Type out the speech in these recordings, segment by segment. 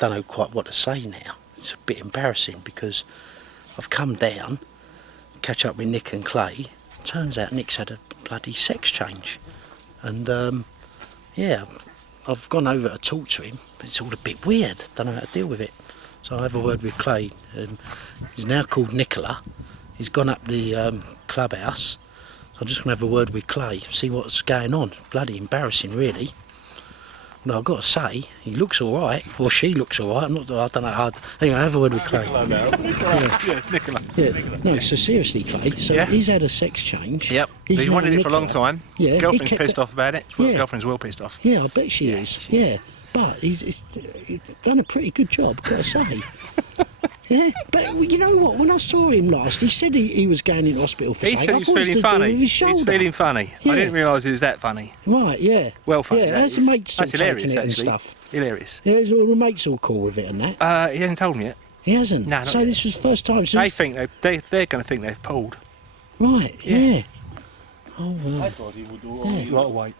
don't know quite what to say now. It's a bit embarrassing because I've come down, catch up with Nick and Clay. Turns out Nick's had a bloody sex change, and yeah, I've gone over to talk to him. But it's all a bit weird. Don't know how to deal with it. So I'll have a word with Clay. He's now called Nicola. He's gone up the clubhouse. So I'm just going to have a word with Clay, see what's going on. Bloody embarrassing, really. No, I've got to say, he looks all right, or she looks all right. I don't know. Anyway, I have a word with Clay. Nicola now. Nicola. Yeah. No, so seriously, Clay. So he's had a sex change. Yep. He's He wanted it for a Nicola. long time. Yeah. Girlfriend's pissed off about it. Yeah. Girlfriend's well pissed off. Yeah, I bet she is. Yeah, but he's done a pretty good job, got to say. Yeah, but you know what? When I saw him last, he said he was going into hospital for He something. said I he was thought it feeling to do funny. with his He's shoulder. feeling funny. Yeah. I didn't realise he was that funny. Right, yeah. Well funny. Yeah, that that's is. the mates all That's taking hilarious, it and actually. stuff. Hilarious. Yeah, his all the mates all cool with it and that. He hasn't told me yet. He hasn't? No, not so yet. this was the first time since... They think they're going to think they've pulled. Right, yeah. Oh, well. I thought he would do only A lot of weight.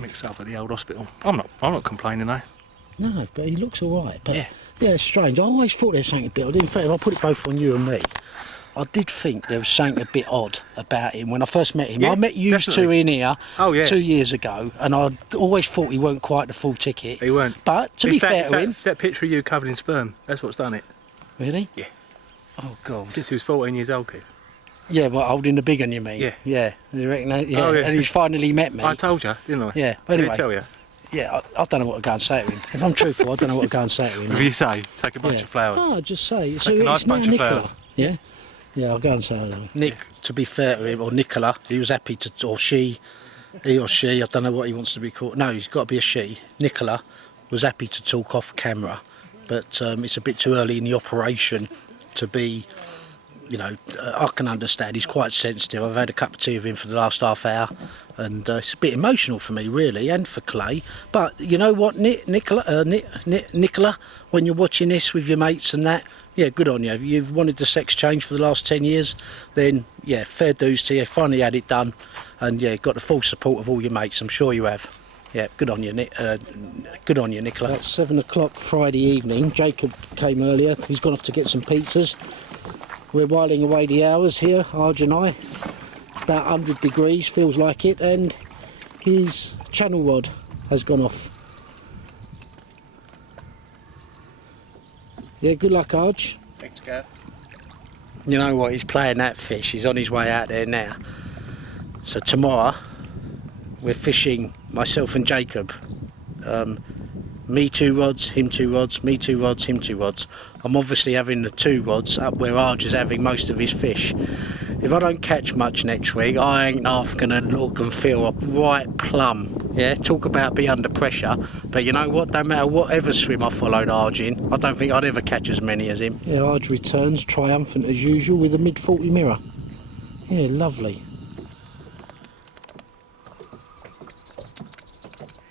Mixed up at the old hospital. I'm not complaining though. No, but he looks all right. But Yeah. yeah, it's strange. I always thought there was something a bit odd. In fact, if I put it both on you and me, I did think there was something a bit odd about him when I first met him. Yeah, I met you definitely. two in here Oh, yeah. 2 years ago, and I always thought he weren't quite the full ticket. He weren't. But to be fair to him, It's that picture of you covered in sperm. That's what's done it. really? Yeah. Oh God. Since he was 14 years old, kid. Yeah, well, holding the big one, you mean? Yeah. Yeah. You reckon that? Yeah. Oh, yeah. And he's finally met me. I told you, didn't I? Yeah. Did Anyway. I tell you? Yeah. I don't know what to go and say to him. If I'm truthful, I don't know what to go and say to him. What do you say? Take a bunch Yeah. of flowers. Oh, I'll just say. So Take a nice it's now bunch of Nicola. flowers. Yeah? Yeah, I'll go and say hello. Nick, to be fair to him, or Nicola, he was happy to, or she, he or she, I don't know what he wants to be called. No, he's got to be a she. Nicola was happy to talk off camera, but it's a bit too early in the operation to be, you know, I can understand. He's quite sensitive. I've had a cup of tea with him for the last half hour, and it's a bit emotional for me, really, and for Clay. But you know what, Nicola, when you're watching this with your mates and that, yeah, good on you. You've wanted the sex change for the last 10 years, then, yeah, fair dues to you. Finally had it done, and, yeah, got the full support of all your mates. I'm sure you have. Yeah, good on you, good on you, Nicola. About 7 o'clock Friday evening. Jacob came earlier. He's gone off to get some pizzas. We're whiling away the hours here, Arj and I. About 100 degrees, feels like it, and his channel rod has gone off. Yeah, good luck, Arj. Thanks, Gav. You know what, he's playing that fish. He's on his way out there now. So tomorrow, we're fishing, myself and Jacob. Me 2 rods, him 2 rods, me 2 rods, him 2 rods. I'm obviously having the 2 rods up where Arj is having most of his fish. If I don't catch much next week, I ain't half gonna look and feel a right plum. Yeah, talk about be under pressure. But you know what, no matter whatever swim I followed Arj in, I don't think I'd ever catch as many as him. Yeah, Arj returns triumphant as usual with a mid-40 mirror. Yeah, lovely.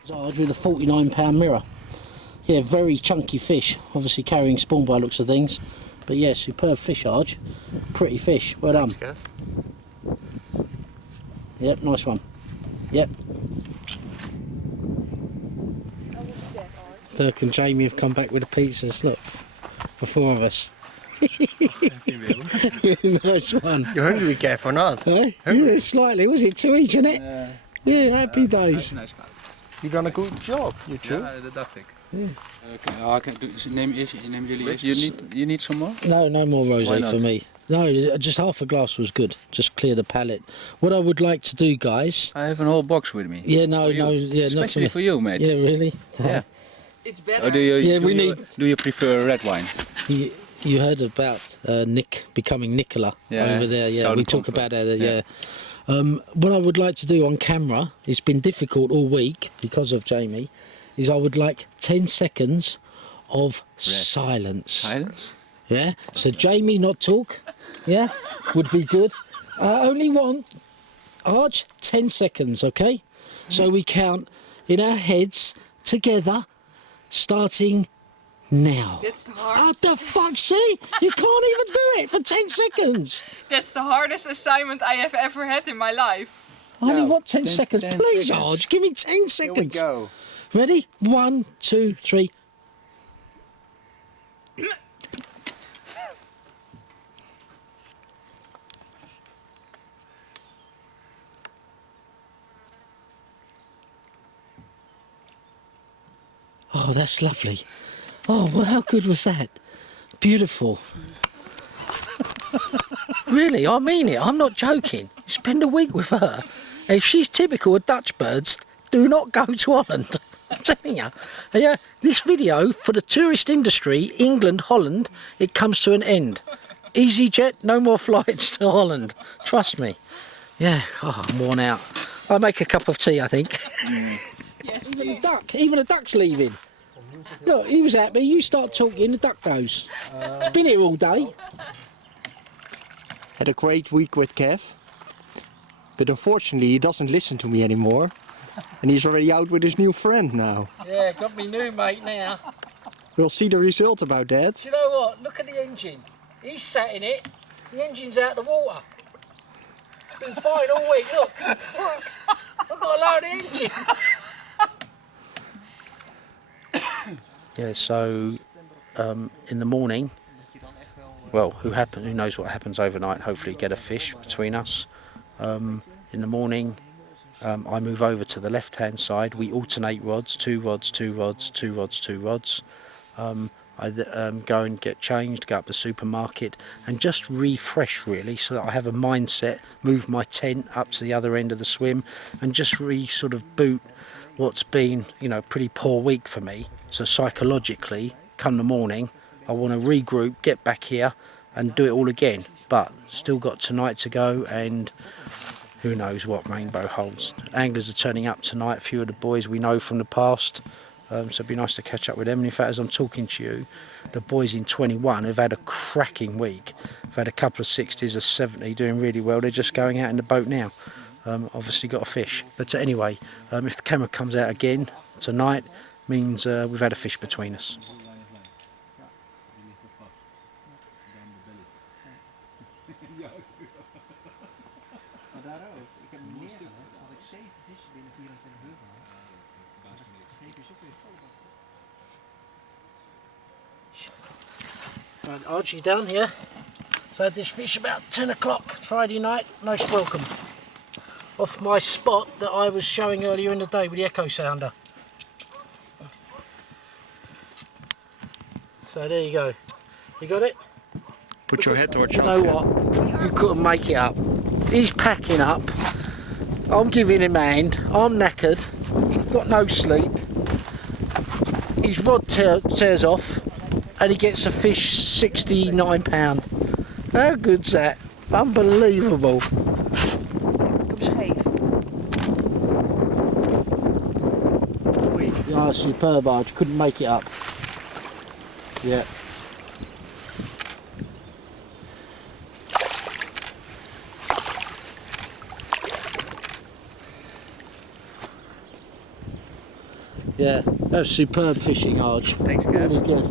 Arj with a 49-pound mirror. Yeah, very chunky fish, obviously carrying spawn by looks of things. But yeah, superb fish, Arj. Pretty fish, well done. Thanks, Gav. Yep, nice one. Yep. Dirk and Jamie have come back with the pizzas, look. For 4 of us. Nice one. You're hungry, Gav, or not? Hey? Yeah, slightly. Was it 2 each, innit? Yeah, happy days. You've done a good job, you two. Ja, dat dacht ik. Neem jullie eerst. You need some more? No, no more Why rosé not? for me. No, just half a glass was good. Just clear the palate. What I would like to do, guys. I have a whole box with me. Yeah, no, For you. no, yeah, not for Especially me. for you, mate. Yeah, really. Yeah. It's better. Or do you? Yeah, we Do you prefer red wine? You heard about Nick becoming Nicola over there. Yeah, Southern we talk Comfort. about it. Yeah. What I would like to do on camera, it's been difficult all week because of Jamie, is I would like 10 seconds of silence. Silence? Yeah. So Jamie not talk. Yeah, would be good. I only want Arj 10 seconds. Okay. So we count in our heads together, starting now. That's the What hardest. the fuck? See, you can't even do it for 10 seconds. That's the hardest assignment I have ever had in my life. I only No, want 10 seconds. 10 Please, seconds. Arj, give me 10 Here we seconds. go. Ready? 1, 2, 3. Oh, that's lovely. Oh, well, how good was that? Beautiful. Really, I mean it. I'm not joking. Spend a week with her. If she's typical of Dutch birds, do not go to Holland. I'm telling you. Yeah, this video for the tourist industry, England, Holland, it comes to an end. EasyJet, no more flights to Holland. Trust me. Yeah, oh, I'm worn out. I'll make a cup of tea, I think. Yes, Even the duck's leaving. Look, he was happy. You start talking, the duck goes. It's been here all day. Had a great week with Kev. But unfortunately, he doesn't listen to me anymore. And he's already out with his new friend now. Yeah, got me new mate now. We'll see the result about that. Do you know what? Look at the engine. He's sat in it. The engine's out the water. Been fine all week. Look. Fuck. I've got to lower the engine. Yeah, so in the morning, well, who knows what happens overnight? Hopefully get a fish between us. In the morning, I move over to the left-hand side. We alternate rods, 2 rods, 2 rods, 2 rods, 2 rods. I go and get changed, go up the supermarket and just refresh really, so that I have a mindset, move my tent up to the other end of the swim and just sort of boot what's been, you know, a pretty poor week for me. So psychologically, come the morning, I want to regroup, get back here and do it all again. But still got tonight to go, and who knows what Rainbow holds. Anglers are turning up tonight, a few of the boys we know from the past. So it'd be nice to catch up with them. And in fact, as I'm talking to you, the boys in 21 have had a cracking week. They've had a couple of 60s, a 70, doing really well. They're just going out in the boat now. Obviously got a fish. But anyway, if the camera comes out again tonight, means we've had a fish between us. Right, Archie down here. So I had this fish about 10 o'clock Friday night. Most welcome. Off my spot that I was showing earlier in the day with the echo sounder. So there you go. You got it? Put your head towards You know what? You couldn't make it up. He's packing up. I'm giving him a hand. I'm knackered. Got no sleep. His rod tears off. And he gets a fish £69. How good's that? Unbelievable. Kom scheef. Yeah, superb Arch. Couldn't make it up. Yeah. Yeah, that's superb fishing, Arch. Thanks, Kev. Really good.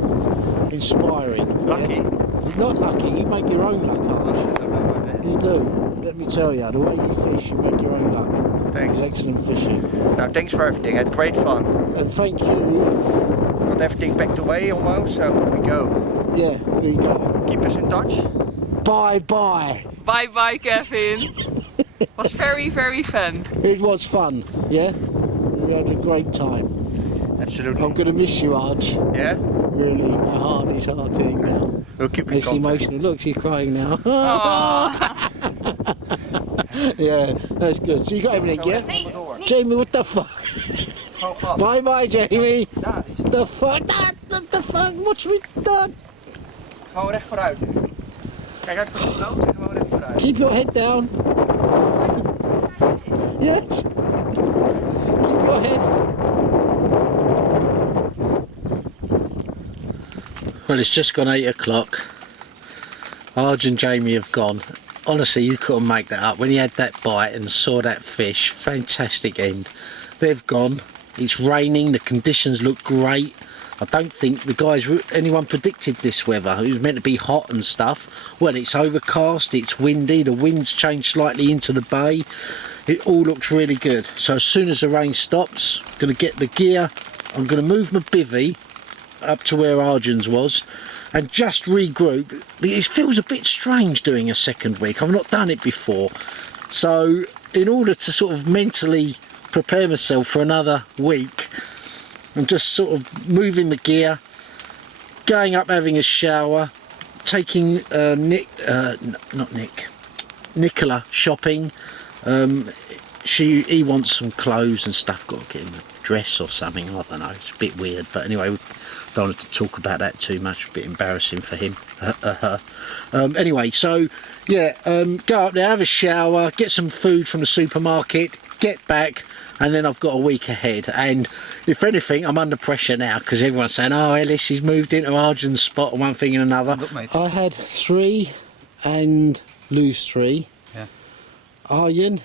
Inspiring. Lucky. Yeah? You're not lucky, you make your own luck, Arch. You do. Let me tell you, the way you fish, you make your own luck. Thanks. It's excellent fishing. Now, thanks for everything. I had great fun. And thank you. We've got everything packed away almost, so here we go. Yeah, there you go. Keep us in touch. Bye bye. Bye bye, Kevin. Was very, very fun. It was fun, yeah? We had a great time. Absolutely. I'm going to miss you, Arch. Yeah? Really, my heart is hurting now. We'll keep in It's contact. emotional. Look, she's crying now. Aww. Yeah, that's good. So you got everything, yeah? Jamie, what the fuck? Bye bye, Jamie. The fuck? The fuck? What's we done? Gewoon recht vooruit nu. Kijk uit voor de vloot en gewoon recht vooruit. Keep your head down. Yes. Keep your head. Well, it's just gone 8 o'clock. Arj and Jamie have gone. Honestly, you couldn't make that up. When you had that bite and saw that fish, fantastic end. They've gone. It's raining. The conditions look great. I don't think anyone predicted this weather. It was meant to be hot and stuff. Well, it's overcast. It's windy. The wind's changed slightly into the bay. It all looks really good. So as soon as the rain stops, I'm going to get the gear. I'm going to move my bivvy up to where Arjun's was and just regroup. It feels a bit strange doing a second week. I've not done it before, so in order to sort of mentally prepare myself for another week, and just sort of moving the gear, going up having a shower, taking Nicola shopping. He wants some clothes and stuff, got to get him a dress or something, I don't know, it's a bit weird, but anyway, we don't want to talk about that too much, a bit embarrassing for him. Anyway, so yeah, go up there, have a shower, get some food from the supermarket, get back, and then I've got a week ahead. And if anything, I'm under pressure now because everyone's saying, oh, Ellis, he's moved into Arjun's spot and one thing and another. Look, mate. I had 3 and lose 3. Yeah. Arjun,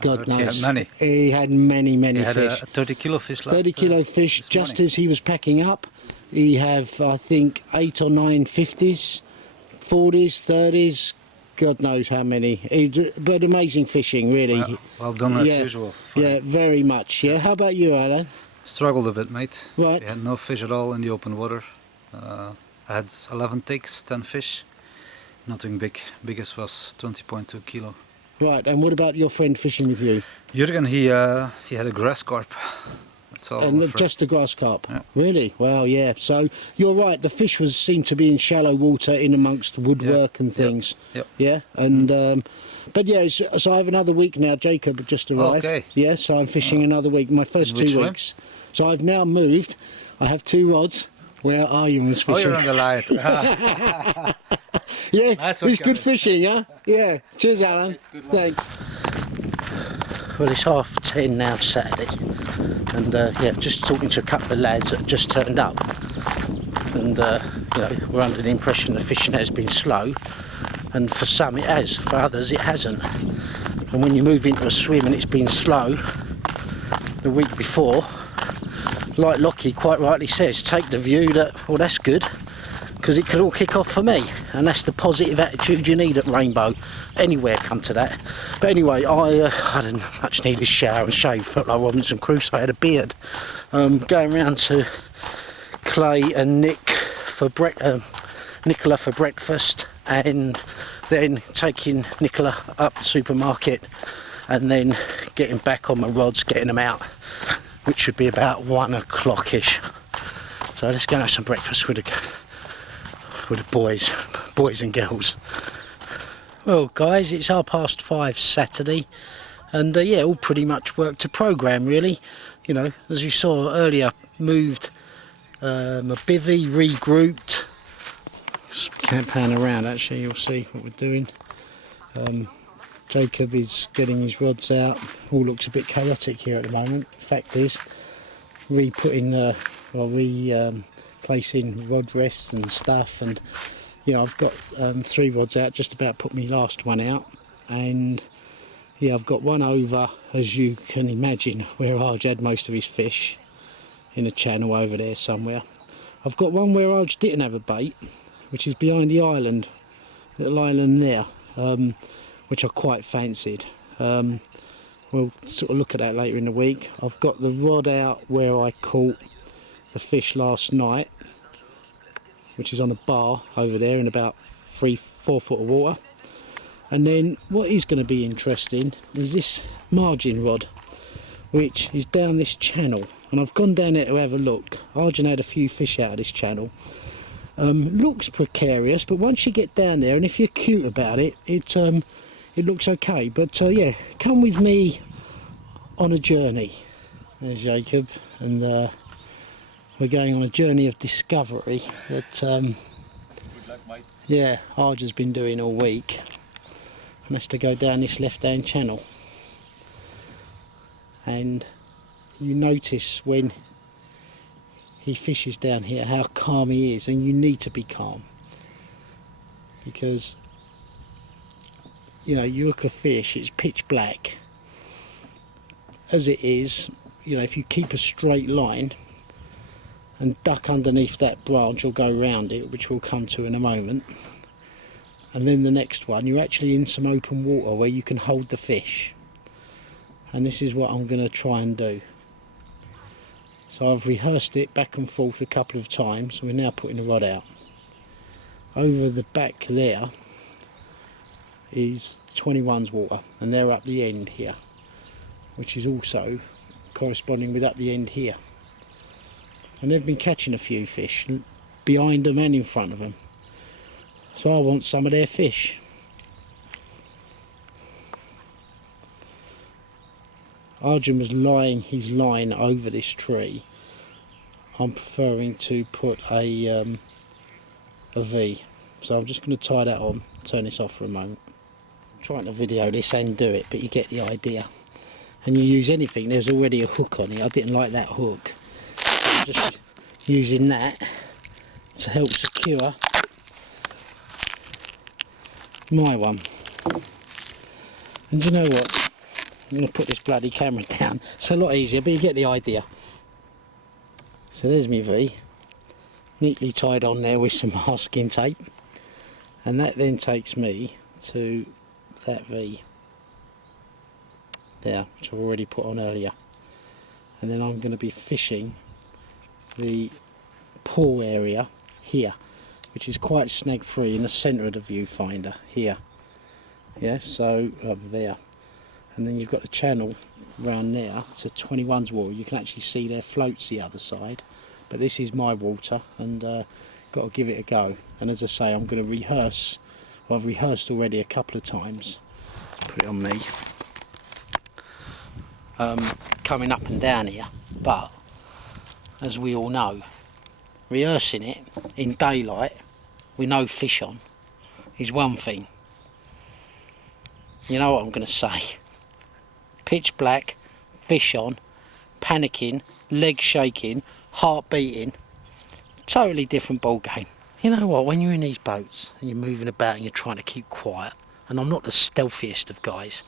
God knows. He had many. He had many He had fish. a 30 kilo fish last 30 kilo fish this just morning. as he was packing up. He have, I think, 8 or 9 50s, 40s, 30s, God knows how many. But amazing fishing, really. Well done as Yeah. usual. Yeah, very much. Yeah. How about you, Alan? Struggled a bit, mate. Right. We had no fish at all in the open water. I had 11 takes, 10 fish. Nothing big. Biggest was 20.2 kilo. Right, and what about your friend fishing with you? Jurgen, he had a grass carp. That's all. I'm And afraid. just the grass carp? Yeah. Really? Wow, yeah. So you're right, the fish seemed to be in shallow water in amongst woodwork and things. Yep. Yeah, and but yeah, so I have another week now. Jacob just arrived. Okay. Yeah, so I'm fishing another week. My first Which 2 one? weeks. So I've now moved. I have 2 rods. Where Arjun was Oh, fishing. you're on the light. Yeah, Nice one, he's good Kevin. fishing, huh? Yeah. Cheers, Alan. Thanks. Well, it's 10:30 now, Saturday, and yeah, just talking to a couple of lads that just turned up, and you know, we're under the impression the fishing has been slow, and for some it has, for others it hasn't. And when you move into a swim and it's been slow the week before, like Lockie quite rightly says, take the view that, well, that's good, because it could all kick off for me, and that's the positive attitude you need at Rainbow, anywhere come to that. But anyway, I didn't much need a shower and shave, felt like Robinson Crusoe, I had a beard. Going round to Clay and Nicola for breakfast, and then taking Nicola up the supermarket, and then getting back on my rods, getting them out, which should be about 1 o'clock-ish. So let's go and have some breakfast with the boys and girls. Well, guys, it's 5:30 Saturday, and yeah, all pretty much worked to programme, really. You know, as you saw earlier, moved my bivvy, regrouped. Can't pan around, actually, you'll see what we're doing. Jacob is getting his rods out. All looks a bit chaotic here at the moment. Fact is, placing rod rests and stuff, and yeah, I've got 3 rods out, just about put my last one out, and yeah, I've got one over, as you can imagine, where Arj had most of his fish, in a channel over there somewhere. I've got one where Arj didn't have a bait, which is behind the island, little island there, which I quite fancied. We'll sort of look at that later in the week. I've got the rod out where I caught the fish last night, which is on a bar over there in about 3-4 foot of water. And then what is going to be interesting is this margin rod, which is down this channel, and I've gone down there to have a look. Arjun had a few fish out of this channel. Looks precarious, but once you get down there, and if you're cute about it, it looks okay. But yeah, come with me on a journey. There's Jacob, and we're going on a journey of discovery that yeah, Arjun's been doing all week, and that's to go down this left-hand channel. And you notice when he fishes down here how calm he is, and you need to be calm, because you know, you look at fish, it's pitch black as it is. You know, if you keep a straight line and duck underneath that branch or go round it, which we'll come to in a moment, and then the next one, you're actually in some open water where you can hold the fish, and this is what I'm going to try and do. So I've rehearsed it back and forth a couple of times. We're now putting the rod out. Over the back there is 21's water, and they're up the end here, which is also corresponding with up the end here. and they've been catching a few fish behind them and in front of them. So I want some of their fish. Arjun was laying his line over this tree. I'm preferring to put a V. So I'm just going to tie that on, turn this off for a moment. I'm trying to video this and do it, but you get the idea. And you use anything, there's already a hook on it. I didn't like that hook. I'm just using that to help secure my one. And you know what? I'm going to put this bloody camera down. It's a lot easier, but you get the idea. So there's my V, neatly tied on there with some masking tape. And that then takes me to that V there, which I've already put on earlier. And then I'm going to be fishing the pool area here, which is quite snag free in the centre of the viewfinder here. Yeah, so there. And then you've got the channel around there to 21's water. You can actually see their floats the other side. But this is my water, and got to give it a go. And as I say, I'm going to rehearse. Well, I've rehearsed already a couple of times. Let's put it on me. Coming up and down here. But as we all know, rehearsing it in daylight with no fish on is one thing. You know what I'm going to say? Pitch black, fish on, panicking, legs shaking, heart beating, totally different ball game. You know what, when you're in these boats and you're moving about and you're trying to keep quiet, and I'm not the stealthiest of guys,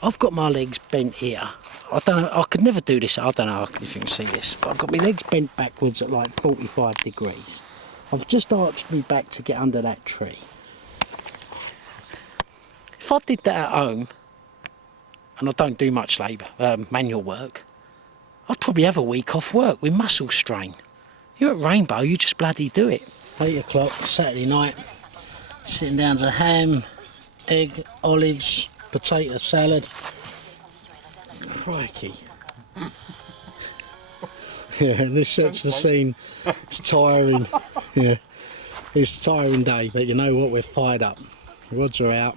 I've got my legs bent here. I don't know, I could never do this, I don't know if you can see this, but I've got my legs bent backwards at like 45 degrees. I've just arched me back to get under that tree. If I did that at home, and I don't do much labour, manual work, I'd probably have a week off work with muscle strain. You're at Rainbow, you just bloody do it. 8 o'clock, Saturday night, sitting down to ham, egg, olives, potato salad. Crikey. Yeah, and this sets the scene. It's tiring. Yeah, it's a tiring day, but you know what, we're fired up. The rods are out.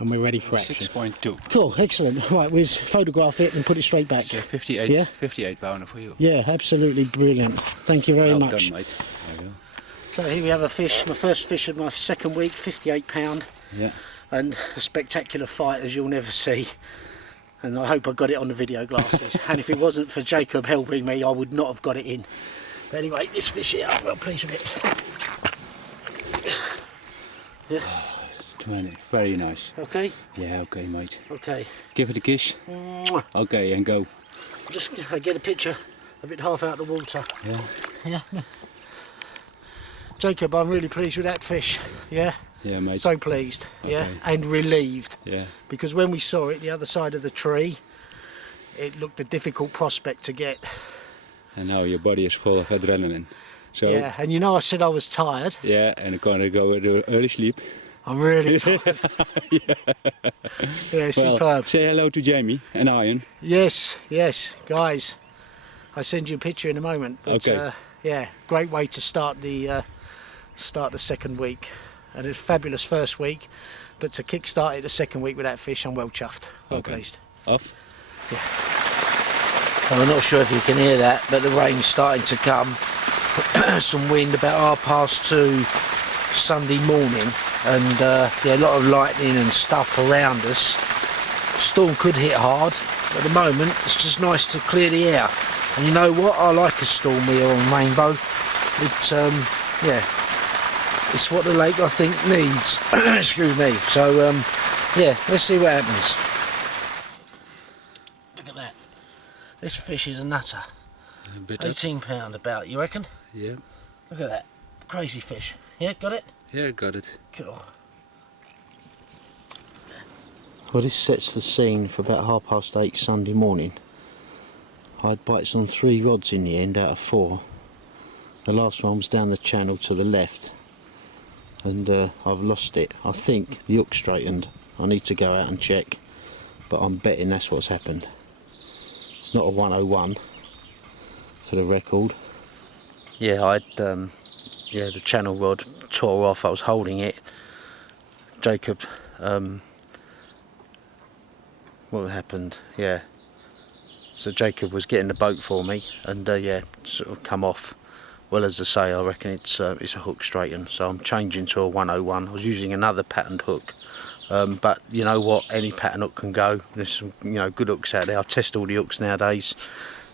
And we're ready for action. 6.2. Cool, excellent. Right, we'll photograph it and put it straight back. So 58, Yeah? 58 pounder for you. Yeah, absolutely brilliant. Thank you very Well much. done, mate. There you go. So here we have a fish, my first fish of my second week, 58 pound. Yeah. And a spectacular fight as you'll never see. And I hope I got it on the video glasses. And if it wasn't for Jacob helping me, I would not have got it in. But anyway, this fish here, I'm well pleased with it. Yeah. 20. Very nice. Okay? Yeah, okay, mate. Okay. Give it a kiss. Mwah. Okay, and go. Just get a picture of it half out of the water. Yeah. Yeah. Jacob, I'm really pleased with that fish. Yeah? Yeah, mate. So pleased. Yeah? Okay. And relieved. Yeah. Because when we saw it the other side of the tree, it looked a difficult prospect to get. And now your body is full of adrenaline. So Yeah, and you know I said I was tired. yeah, and I'm gonna go to early sleep. I'm really tired. Yeah, superb. Well, say hello to Jamie and Ian. Yes, yes, guys. I'll send you a picture in a moment. But, Okay. Yeah, great way to start the second week, and it's a fabulous first week. But to kick-start it the second week with that fish, I'm well chuffed. Well Okay. pleased. Off. I'm not sure if you can hear that, but the rain's starting to come. Some wind about 2:30 Sunday morning, and yeah, a lot of lightning and stuff around us. The storm could hit hard, but at the moment it's just nice to clear the air. And you know what? I like a storm here on Rainbow. It, yeah, it's what the lake I think needs. Excuse me. So yeah, let's see what happens. Look at that. This fish is a nutter. A bit up. 18 pound about, you reckon? Yeah. Look at that. Crazy fish. Yeah, got it? Yeah, got it. Cool. Well, this sets the scene for about 8:30 Sunday morning. I had bites on 3 rods in the end out of 4. The last one was down the channel to the left, and I've lost it. I think the hook straightened. I need to go out and check, but I'm betting that's what's happened. It's not a 101, for the record. Yeah, I had yeah, the channel rod tore off. I was holding it. Jacob, what happened? Yeah. So Jacob was getting the boat for me, and yeah, sort of come off. Well, as I say, I reckon it's a hook straighten, so I'm changing to a 101. I was using another patterned hook, but you know what? Any pattern hook can go. There's some, you know, good hooks out there. I test all the hooks nowadays.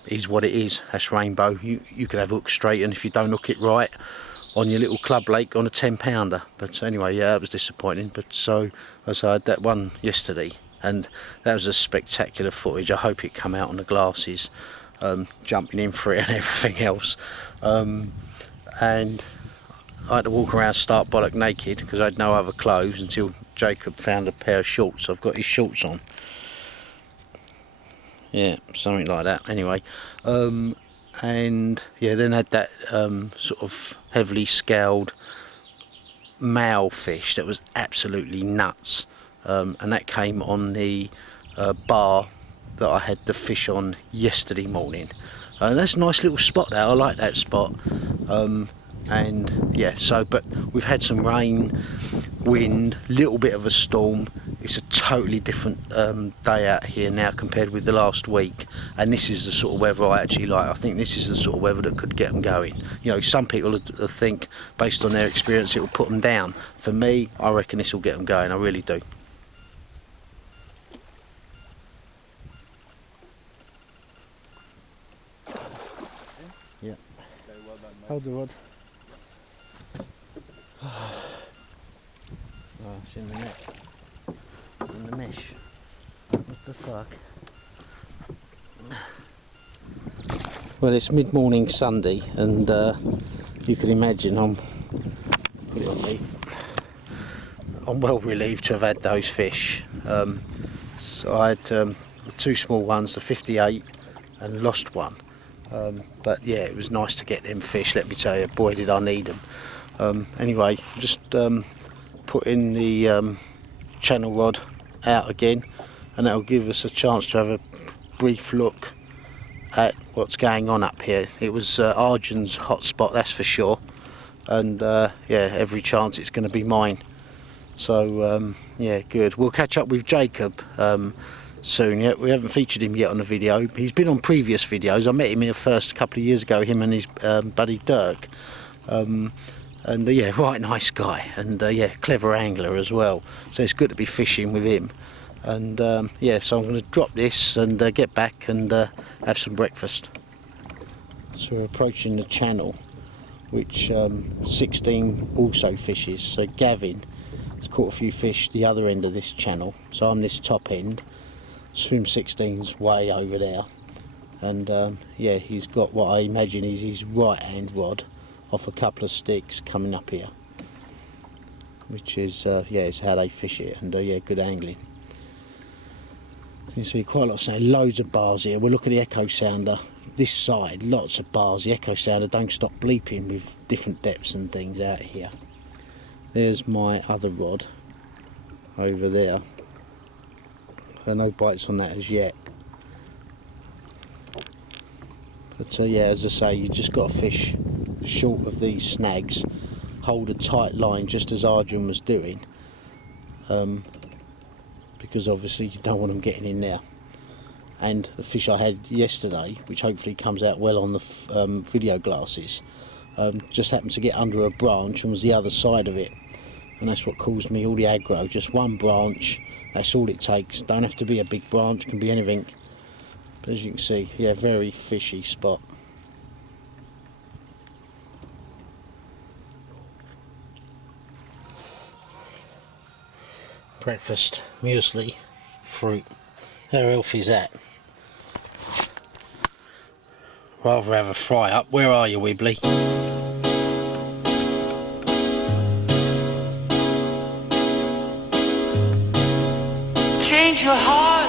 Is what it is. That's rainbow. You could have hook straighten if you don't hook it right on your little club lake on a 10-pounder. But anyway, yeah, that was disappointing. But so as I had that one yesterday, and that was a spectacular footage. I hope it come out on the glasses, jumping in for it and everything else. And I had to walk around stark bollock naked because I had no other clothes until Jacob found a pair of shorts. I've got his shorts on. Yeah, something like that. Anyway, and yeah, then had that sort of heavily scaled male fish that was absolutely nuts. And that came on the bar that I had the fish on yesterday morning. That's a nice little spot there. I like that spot. And yeah, so but we've had some rain, wind, little bit of a storm. It's a totally different day out here now compared with the last week, and this is the sort of weather I actually like. I think this is the sort of weather that could get them going. You know, some people think based on their experience it will put them down. For me, I reckon this will get them going. I really do. Yeah. Hold the rod. Oh, it's in the net. It's in the mesh. What the fuck? Well, it's mid-morning Sunday, and you can imagine I'm well relieved to have had those fish. So I had the two small ones, the 58, and lost one. But yeah, it was nice to get them fish, let me tell you. Boy, did I need them. Anyway, just putting the channel rod out again, and that'll give us a chance to have a brief look at what's going on up here. It was Arjun's hot spot, that's for sure, and yeah, every chance it's going to be mine. So yeah, good. We'll catch up with Jacob soon. Yeah, we haven't featured him yet on the video. He's been on previous videos. I met him here first a couple of years ago, him and his buddy Dirk. And yeah, right nice guy, and yeah, clever angler as well. So it's good to be fishing with him. And yeah, so I'm going to drop this and get back and have some breakfast. So we're approaching the channel, which 16 also fishes. So Gavin has caught a few fish the other end of this channel. So I'm this top end. Swim 16's way over there, and yeah, he's got what I imagine is his right hand rod off a couple of sticks coming up here, which is yeah, it's how they fish it, and yeah, good angling. You can see quite a lot of sound, loads of bars here. We'll look at the echo sounder this side, lots of bars. The echo sounder don't stop bleeping with different depths and things out here. There's my other rod over there. No bites on that as yet, but yeah, as I say, you just got to fish short of these snags, hold a tight line just as Arjun was doing, because obviously you don't want them getting in there. And the fish I had yesterday, which hopefully comes out well on the video glasses, just happened to get under a branch and was the other side of it, and that's what caused me all the aggro. Just one branch, that's all it takes. Don't have to be a big branch, can be anything. But as you can see, yeah, very fishy spot. Breakfast, muesli, fruit. How healthy is that? Rather have a fry up. Where are you, Wibbly? Change your heart.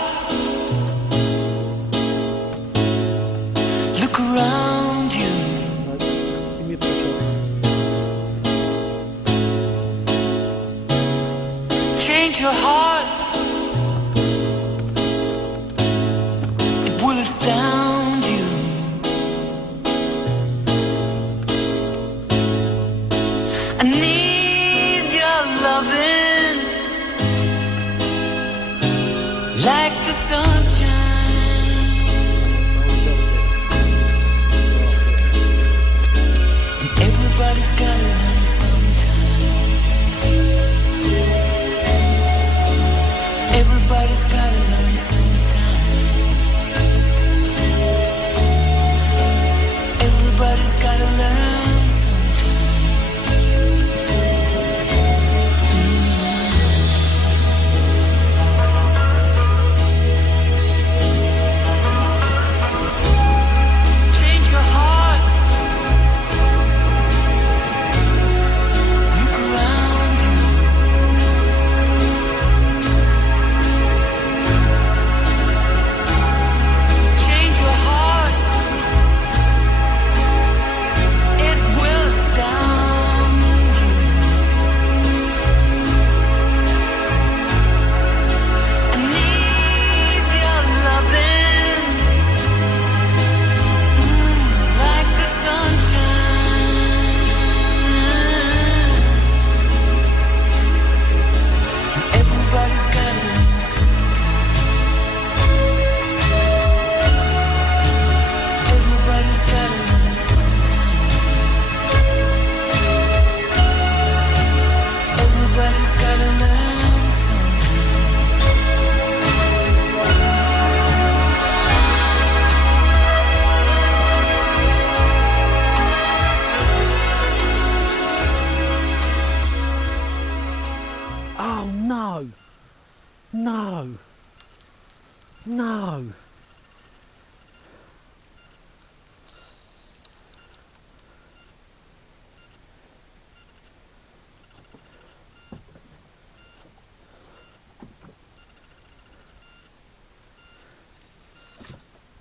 Look around you. Give me a push off. Change your heart. It will astound you.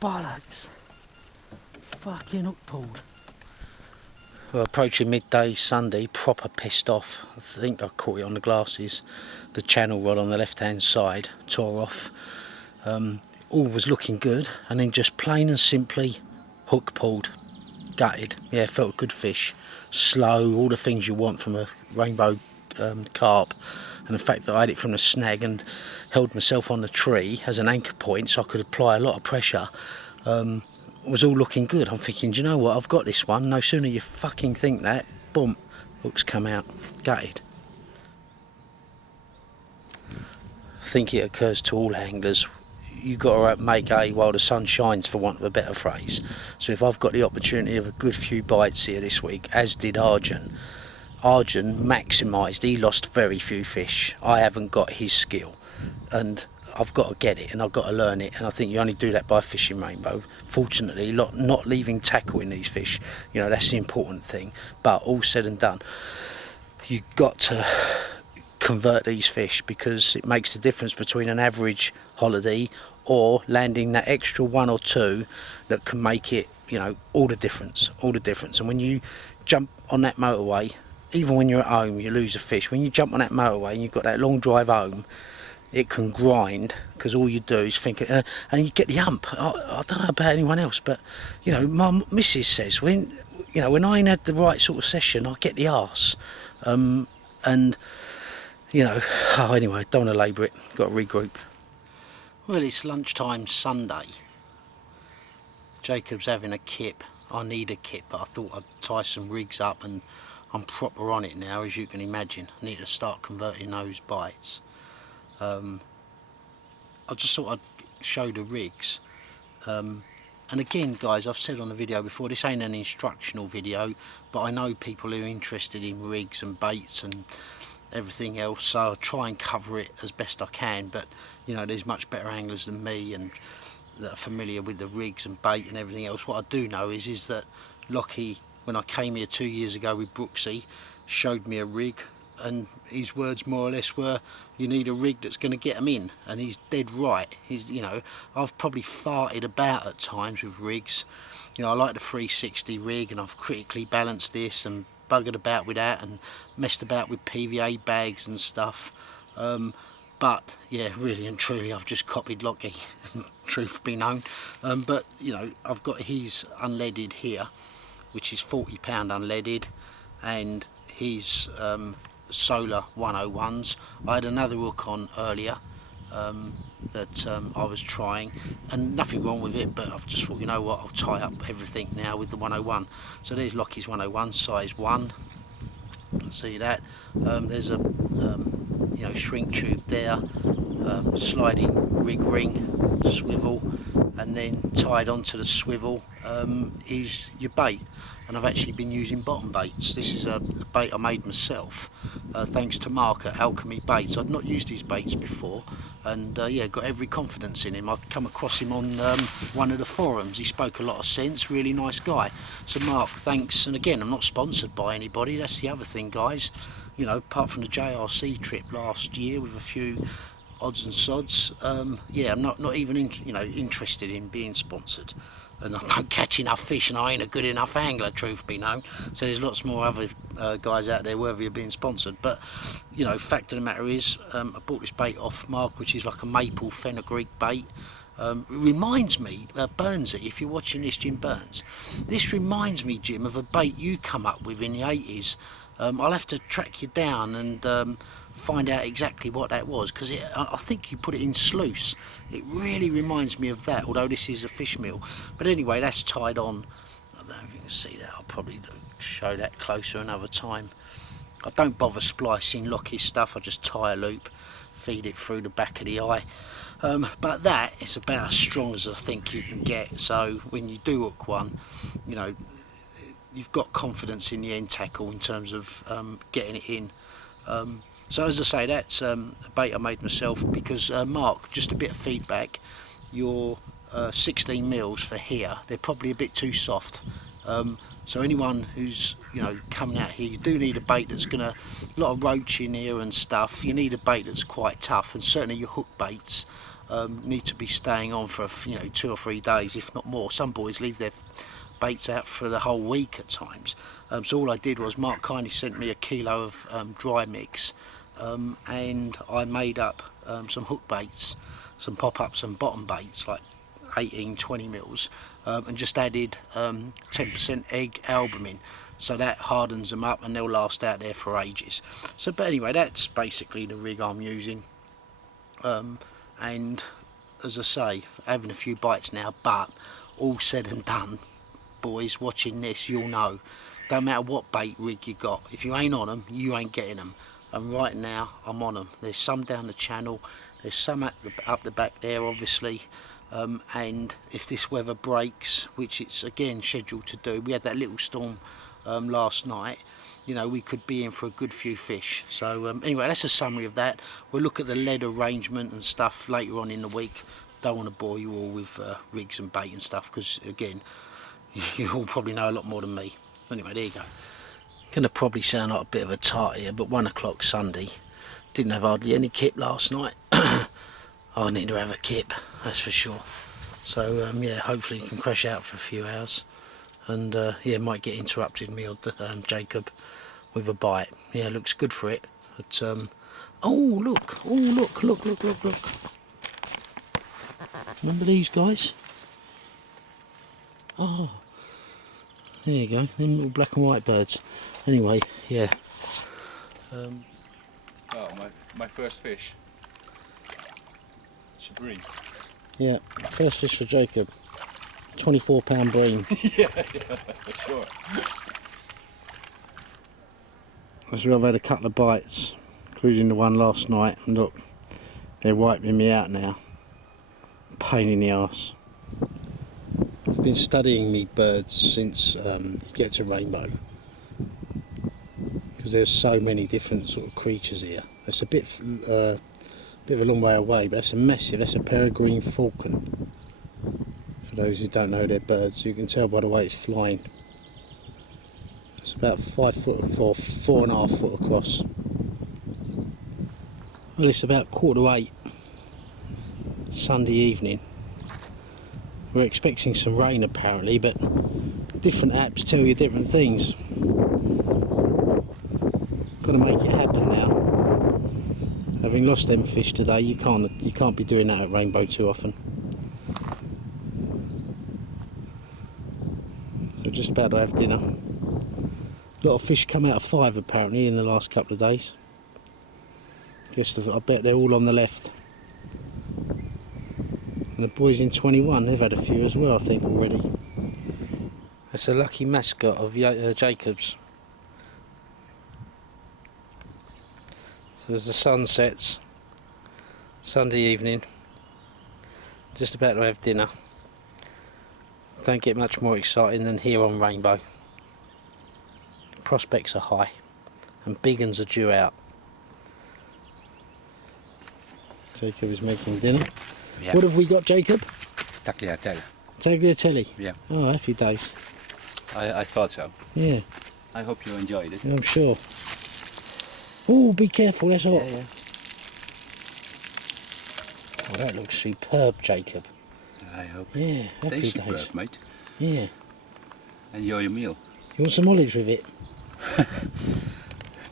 bollocks. Fucking hook pulled. Well, approaching midday Sunday, proper pissed off. I think I caught it on the glasses. The channel rod on the left hand side tore off. All was looking good, and then just plain and simply hook pulled. Gutted. Yeah, felt a good fish. Slow, all the things you want from a rainbow carp. And the fact that I had it from the snag and held myself on the tree as an anchor point so I could apply a lot of pressure, was all looking good. I'm thinking, do you know what, I've got this one. No sooner you fucking think that, boom, hooks come out. Gutted. I think it occurs to all anglers. You've got to make hay while the sun shines, for want of a better phrase. So if I've got the opportunity of a good few bites here this week, as did Arjun maximised. He lost very few fish. I haven't got his skill, and I've got to get it, and I've got to learn it, and I think you only do that by fishing rainbow. Fortunately, not leaving tackle in these fish, you know, that's the important thing. But all said and done, you've got to convert these fish, because it makes the difference between an average holiday or landing that extra one or two that can make it, you know, all the difference. And when you jump on that motorway, even when you're at home, you lose a fish. When you jump on that motorway and you've got that long drive home, it can grind, because all you do is think, and you get the hump. I don't know about anyone else, but you know, my missus says when I ain't had the right sort of session, I get the arse. And you know, anyway, don't want to labour it. Got to regroup. Well, it's lunchtime Sunday. Jacob's having a kip. I need a kip, but I thought I'd tie some rigs up, and I'm proper on it now, as you can imagine. I need to start converting those bites. I just thought I'd show the rigs. And again, guys, I've said on the video before, this ain't an instructional video, but I know people who are interested in rigs and baits and everything else, so I'll try and cover it as best I can. But you know, there's much better anglers than me and that are familiar with the rigs and bait and everything else. What I do know is that Lockie, when I came here 2 years ago with Brooksy, showed me a rig, and his words more or less were, you need a rig that's going to get them in, and he's dead right. You know, I've probably farted about at times with rigs. You know, I like the 360 rig, and I've critically balanced this and buggered about with that and messed about with PVA bags and stuff. But yeah, really and truly, I've just copied Lockie, truth be known. But you know, I've got his unleaded here, which is £40 unleaded, and his solar 101s. I had another hook on earlier that I was trying, and nothing wrong with it, but I've just thought, you know what, I'll tie up everything now with the 101. So there's Lockie's 101, size 1. See that? There's a you know, shrink tube there, sliding rig ring, swivel, and then tied onto the swivel is your bait. And I've actually been using bottom baits. This is a bait I made myself, thanks to Mark at Alchemy Baits. I'd not used his baits before, and yeah, got every confidence in him. I've come across him on one of the forums. He spoke a lot of sense, really nice guy. So Mark, thanks. And again, I'm not sponsored by anybody, that's the other thing, guys. You know, apart from the JRC trip last year with a few odds and sods, yeah, I'm not even interested in being sponsored. And I don't catch enough fish, and I ain't a good enough angler, truth be known. So there's lots more other guys out there worthy of being sponsored. But you know, fact of the matter is, I bought this bait off Mark, which is like a maple fenugreek bait. It reminds me, Burnsy, if you're watching this, Jim Burns, this reminds me, Jim, of a bait you come up with in the 80s. I'll have to track you down and find out exactly what that was, because I think you put it in sluice. It really reminds me of that, although this is a fish meal. But anyway, that's tied on. I don't know if you can see that. I'll probably show that closer another time. I don't bother splicing Lockie's stuff. I just tie a loop, feed it through the back of the eye. But that is about as strong as I think you can get. So when you do hook one, you know, you've got confidence in the end tackle in terms of getting it in. So as I say, that's a bait I made myself, because Mark, just a bit of feedback, your 16 mils for here, they're probably a bit too soft. So anyone who's, you know, coming out here, you do need a bait that's gonna, a lot of roach in here and stuff. You need a bait that's quite tough, and certainly your hook baits need to be staying on for 2 or 3 days, if not more. Some boys leave their baits out for the whole week at times. So all I did was, Mark kindly sent me a kilo of dry mix, and I made up some hook baits, some pop-ups and bottom baits, like 18-20 mils, and just added 10% egg albumin, so that hardens them up and they'll last out there for ages. So, but anyway, that's basically the rig I'm using, and as I say, having a few bites now, but all said and done, boys watching this, you'll know, don't matter what bait rig you got, if you ain't on them, you ain't getting them. And right now I'm on them. There's some down the channel, there's some up the back there obviously, and if this weather breaks, which it's again scheduled to do, we had that little storm last night, we could be in for a good few fish. So anyway, that's a summary of that. We'll look at the lead arrangement and stuff later on in the week. Don't want to bore you all with rigs and bait and stuff, because again, you all probably know a lot more than me. Anyway, there you go. Gonna probably sound like a bit of a tart here, but 1 o'clock Sunday, didn't have hardly any kip last night. I need to have a kip, that's for sure. So yeah, hopefully you can crash out for a few hours, and yeah, might get interrupted, me or Jacob, with a bite. Yeah, looks good for it. But oh look, look. Remember these guys? Oh, there you go, them little black and white birds. Anyway, yeah. Oh, my first fish. It's a bream. Yeah, first fish for Jacob. 24-pound bream. yeah, sure. As well, I've had a couple of bites, including the one last night, and look, they're wiping me out now. Pain in the arse. I've been studying me birds since you get to Rainbow, because there's so many different sort of creatures here. It's a bit of a long way away, but that's a peregrine falcon. For those who don't know their birds, you can tell by the way it's flying. It's about 5 foot or 4.5 foot across. Well, it's about 7:45 Sunday evening. We're expecting some rain apparently, but different apps tell you different things. Got to make it happen now. Having lost them fish today, you can't be doing that at Rainbow too often. So just about to have dinner. A lot of fish come out of 5 apparently in the last couple of days. I bet they're all on the left. And the boys in 21, they've had a few as well, I think, already. That's a lucky mascot of Jacob's. So as the sun sets, Sunday evening, just about to have dinner. Don't get much more exciting than here on Rainbow. Prospects are high, and big uns are due out. Jacob is making dinner. Yeah. What have we got, Jacob? Tagliatelle. Tagliatelle. Yeah. Oh, happy days. I thought so. Yeah, I hope you enjoyed it. I'm sure. Oh, be careful, that's hot. Yeah. Oh, that looks superb, Jacob. I hope. Yeah, happy Tasty days. bird, mate. Yeah. Enjoy your meal. You want some olives with it?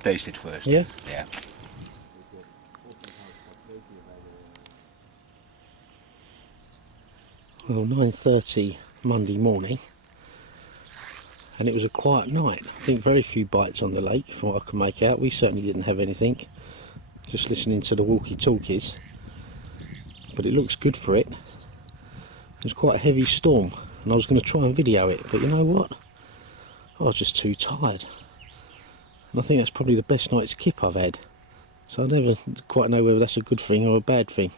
Taste it first. Yeah? Yeah. Well, 9:30 Monday morning, and it was a quiet night. I think very few bites on the lake from what I can make out. We certainly didn't have anything, just listening to the walkie-talkies, but it looks good for it. It was quite a heavy storm, and I was going to try and video it, but you know what, I was just too tired, and I think that's probably the best night's kip I've had. So I never quite know whether that's a good thing or a bad thing,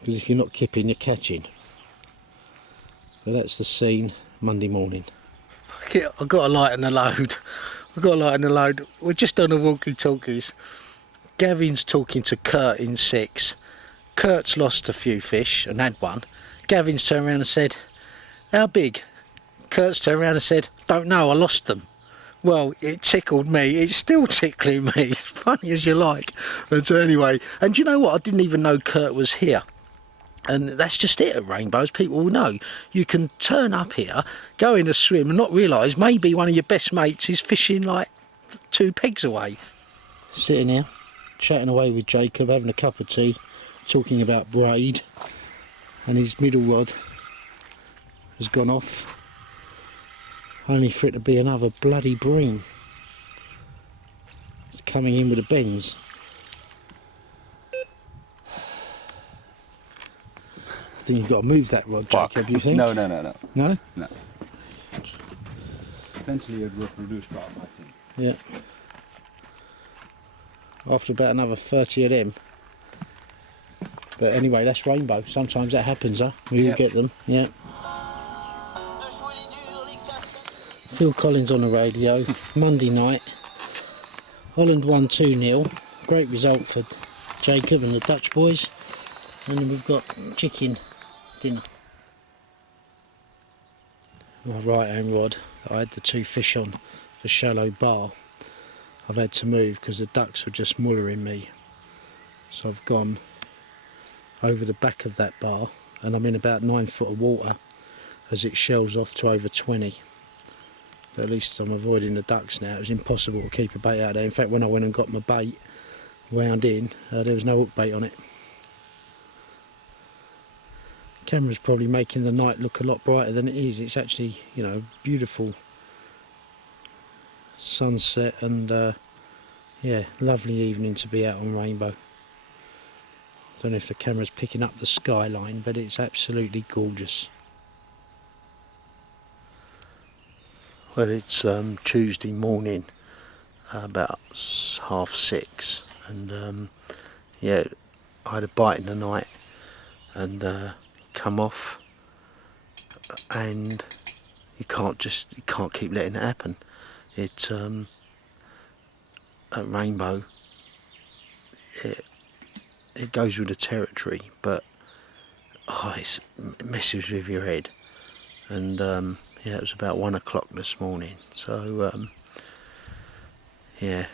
because if you're not kipping, you're catching. So that's the scene Monday morning. I've got to lighten the load. We're just on the walkie-talkies. Gavin's talking to Kurt in 6. Kurt's lost a few fish and had one. Gavin's turned around and said, "How big?" Kurt's turned around and said, "Don't know, I lost them." Well, it tickled me. It's still tickling me. Funny as you like. But anyway, and do you know what? I didn't even know Kurt was here. And that's just it at Rainbows. People will know. You can turn up here, go in a swim and not realise maybe one of your best mates is fishing like 2 pegs away. Sitting here, chatting away with Jacob, having a cup of tea, talking about braid, and his middle rod has gone off, only for it to be another bloody bream. It's coming in with a bends. I think you've got to move that rod, Fuck. Jacob, you think? No. No? No. Eventually it will produce problem, I think. Yeah. After about another 30 of them. But anyway, that's Rainbow. Sometimes that happens, huh? We all get them, yeah. Phil Collins on the radio, Monday night. Holland won 2-0. Great result for Jacob and the Dutch boys. And then we've got chicken dinner. My right hand rod, I had the 2 fish on the shallow bar. I've had to move because the ducks were just mullering me. So I've gone over the back of that bar and I'm in about 9 foot of water as it shells off to over 20. But at least I'm avoiding the ducks now. It was impossible to keep a bait out there. In fact, when I went and got my bait wound in, there was no hook bait on it. Camera's probably making the night look a lot brighter than it is. It's actually, you know, beautiful sunset and yeah, lovely evening to be out on Rainbow. Don't know if the camera's picking up the skyline, but it's absolutely gorgeous. Well, it's Tuesday morning, about 6:30, and yeah, I had a bite in the night and come off, and you can't keep letting it happen. It at Rainbow, it goes with the territory, but it messes with your head. And yeah, it was about 1 o'clock this morning, so yeah,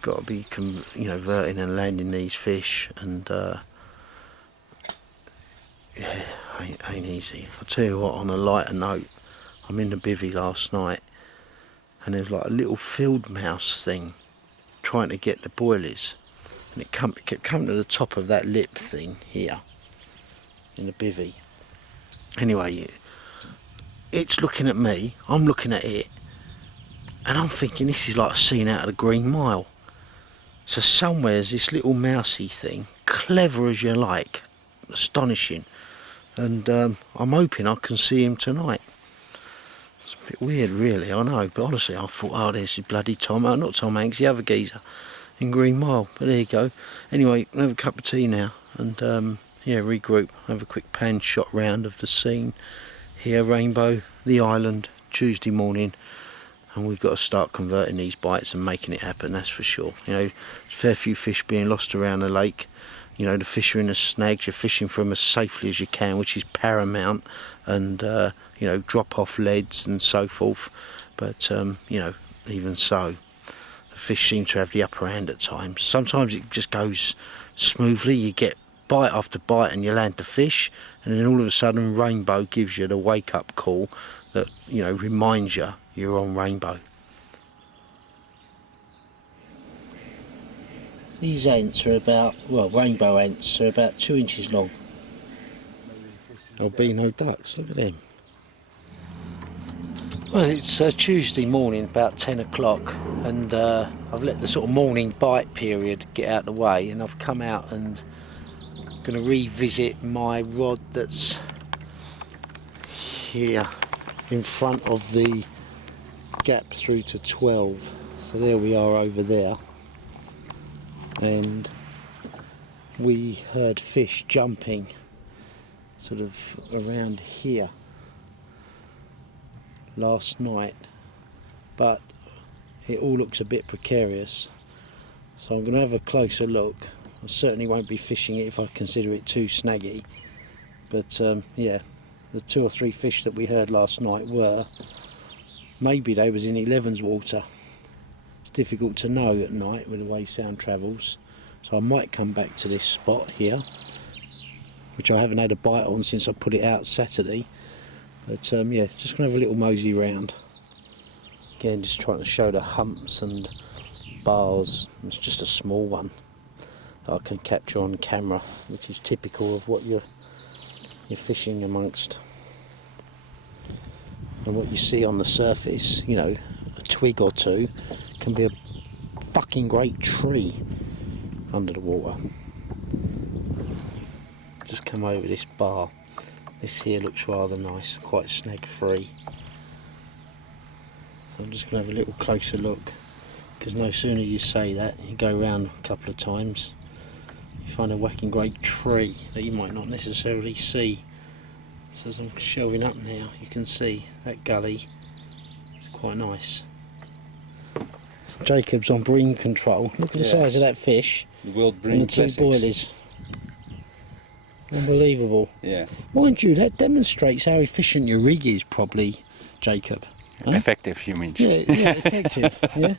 got to be verting and landing these fish, and yeah, ain't easy. I'll tell you what, on a lighter note, I'm in the bivvy last night and there's like a little field mouse thing trying to get the boilies, and it kept coming to the top of that lip thing here in the bivvy. Anyway, it's looking at me, I'm looking at it, and I'm thinking this is like a scene out of the Green Mile. So somewhere's this little mousy thing, clever as you like, astonishing, and I'm hoping I can see him tonight. It's a bit weird really, I know, but honestly I thought, oh, there's his bloody not Tom Hanks, the other geezer in Green Mile, but there you go. Anyway, I'll have a cup of tea now and yeah, regroup, have a quick pan shot round of the scene here, Rainbow, the island, Tuesday morning, and we've got to start converting these bites and making it happen, that's for sure. You know, there's a fair few fish being lost around the lake. You know, the fish are in the snags, you're fishing for them as safely as you can, which is paramount, and you know, drop off leads and so forth, but you know, even so, the fish seem to have the upper hand at times. Sometimes it just goes smoothly, you get bite after bite and you land the fish, and then all of a sudden Rainbow gives you the wake up call that, you know, reminds you you're on Rainbow. These ants are about, well, rainbow ants are about 2 inches long. Albino ducks, look at them. Well, it's Tuesday morning, about 10 o'clock, and I've let the sort of morning bite period get out of the way, and I've come out and going to revisit my rod that's here in front of the gap through to 12. So there we are over there, and we heard fish jumping sort of around here last night, but it all looks a bit precarious, so I'm going to have a closer look. I certainly won't be fishing it if I consider it too snaggy, but yeah, the 2 or 3 fish that we heard last night were, maybe they was in 11's water. It's difficult to know at night with the way sound travels, so I might come back to this spot here which I haven't had a bite on since I put it out Saturday. But yeah, just going to have a little mosey round. Again, just trying to show the humps and bars. It's just a small one that I can capture on camera, which is typical of what you're fishing amongst. And what you see on the surface, you know, a twig or two can be a fucking great tree under the water. Just come over this bar. This here looks rather nice, quite snag free. So I'm just going to have a little closer look, because no sooner you say that, you go around a couple of times, you find a whacking great tree that you might not necessarily see. So as I'm shelving up now, you can see that gully. It's quite nice. Jacob's on bream control. Look at the size of that fish. The World And Bream the two Classics. boilies. Unbelievable. Yeah. Mind you, that demonstrates how efficient your rig is, probably, Jacob. Huh? Effective, you mean? Yeah, effective. Yeah.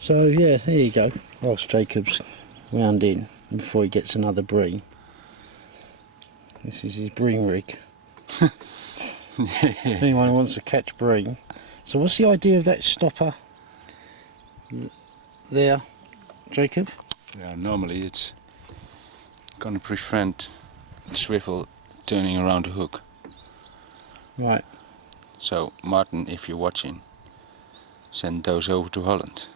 So yeah, there you go. Whilst Jacob's wound in before he gets another bream. This is his bream rig. If anyone wants to catch bream. So what's the idea of that stopper there, Jacob? Yeah, normally it's gonna prevent swivel turning around the hook. Right. So Martin, if you're watching, send those over to Holland.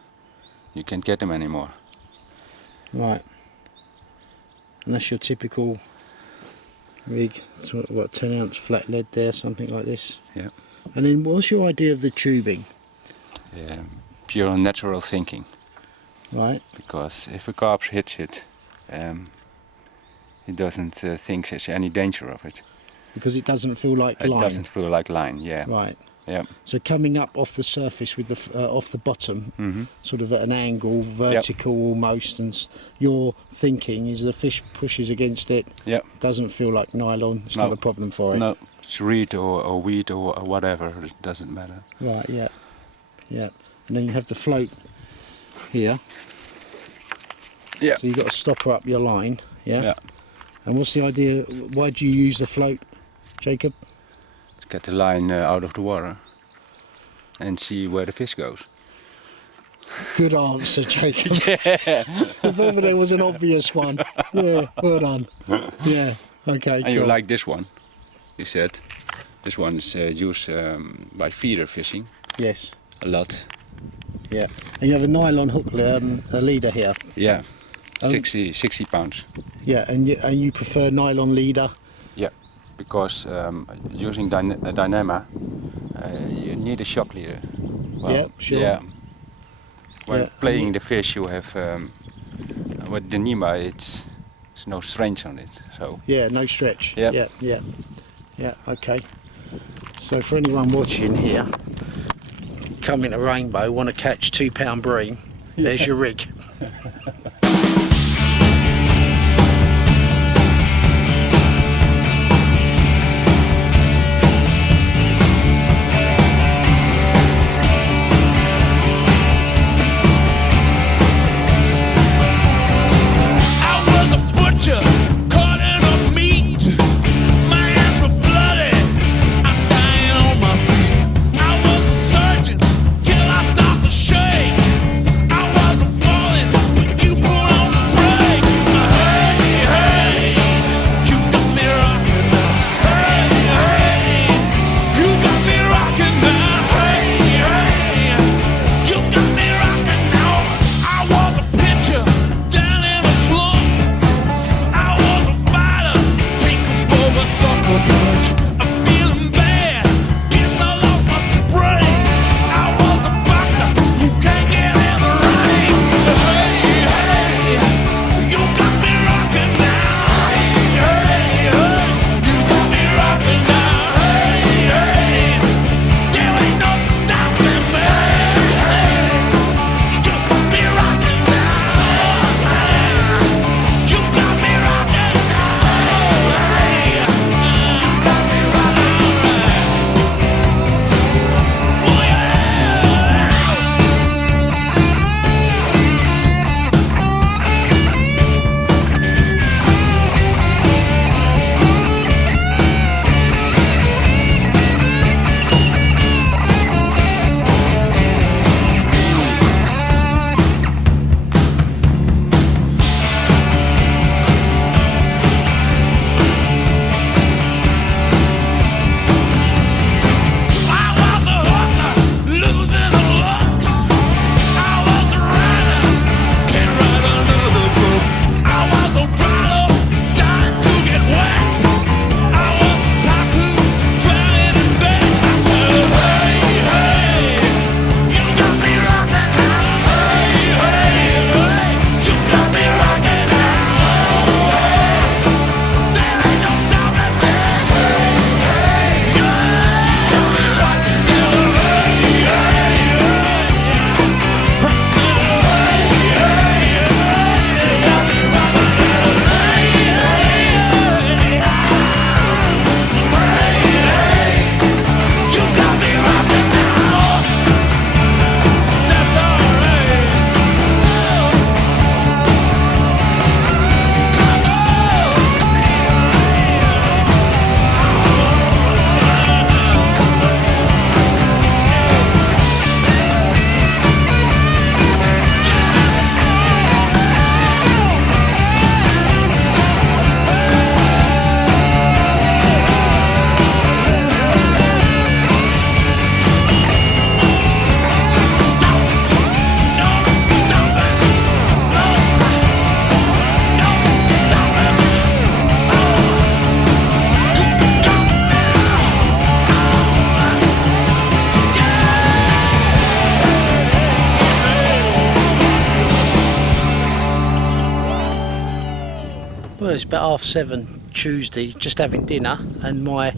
You can't get them anymore. Right. And that's your typical rig. So what, 10-ounce flat lead there, something like this. Yeah. And then what's your idea of the tubing? Pure natural thinking. Right. Because if a carp hits it, he doesn't think there's any danger of it. Because it doesn't feel like It line. doesn't feel like line, yeah. Right. Yeah. So coming up off the surface with the off the bottom, Mm-hmm. sort of at an angle, vertical almost, and your thinking is the fish pushes against it. Yep. Doesn't feel like nylon. It's No. not a problem for it. No, it's reed or wheat or whatever, it doesn't matter. Right. Yeah. Yeah. And then you have the float here. Yeah. So you've got to stopper up your line. Yeah. Yeah. And what's the idea? Why do you use the float, Jacob? To get the line out of the water and see where the fish goes. Good answer, Jacob. If ever there was an obvious one. Yeah, well done. Yeah, okay, And cool. you like this one? You said this one is used by feeder fishing Yes, a lot. yeah. And you have a nylon hook a leader here. Yeah, Oh. 60 pounds. Yeah, and you prefer nylon leader? Yeah, because using a Dynama, you need a shock leader. Yeah, sure. Yeah. When Yeah, playing the fish, you have with the Nima, it's no strength on it. So Yeah, no stretch. Yep. Yeah, okay. So for anyone watching here, coming to Rainbow, want to catch £2 bream, there's your rig. I was a butcher, caught in a meat. My hands were bloody, I'm dying on my feet. I was a surgeon till I stopped to shake. I wasn't falling, but you Well, it's about 7:30 Tuesday, just having dinner, and my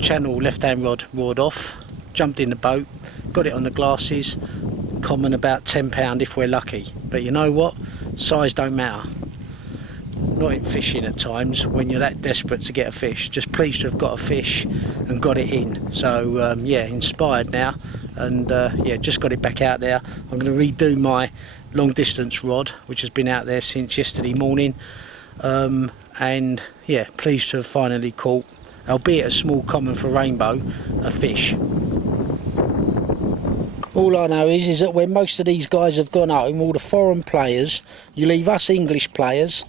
channel left-hand rod roared off. Jumped in the boat, got it on the glasses. Common about £10 if we're lucky. But you know what? Size don't matter. Not in fishing at times when you're that desperate to get a fish. Just pleased to have got a fish and got it in. So yeah, inspired now, and yeah, just got it back out there. I'm going to redo my long distance rod, which has been out there since yesterday morning, and yeah, pleased to have finally caught, albeit a small common for rainbow, a fish. All I know is that when most of these guys have gone home, all the foreign players, you leave us English players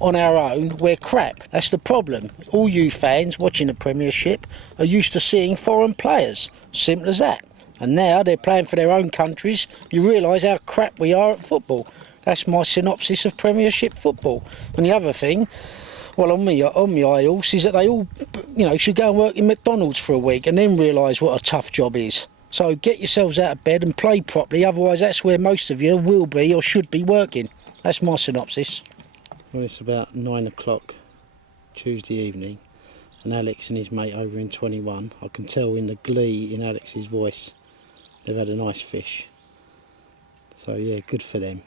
on our own, we're crap. That's the problem. All you fans watching the Premiership are used to seeing foreign players. Simple as that. And now they're playing for their own countries. You realise how crap we are at football. That's my synopsis of Premiership football. And the other thing, well, on my horse, is that they all, you know, should go and work in McDonald's for a week and then realise what a tough job is. So get yourselves out of bed and play properly, otherwise that's where most of you will be or should be working. That's my synopsis. Well, it's about 9 o'clock Tuesday evening, and Alex and his mate over in 21, I can tell in the glee in Alex's voice, they've had a nice fish. So yeah, good for them.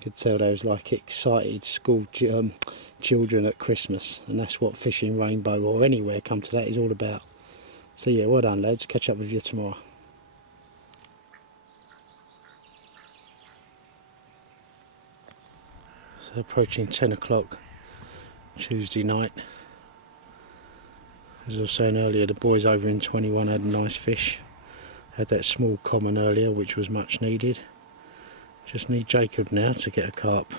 Could tell they was like excited school children at Christmas, and that's what fishing Rainbow or anywhere come to that is all about. So yeah, well done lads, catch up with you tomorrow. So approaching 10 o'clock Tuesday night. As I was saying earlier, the boys over in 21 had a nice fish. Had that small common earlier, which was much needed. Just need Jacob now to get a carp.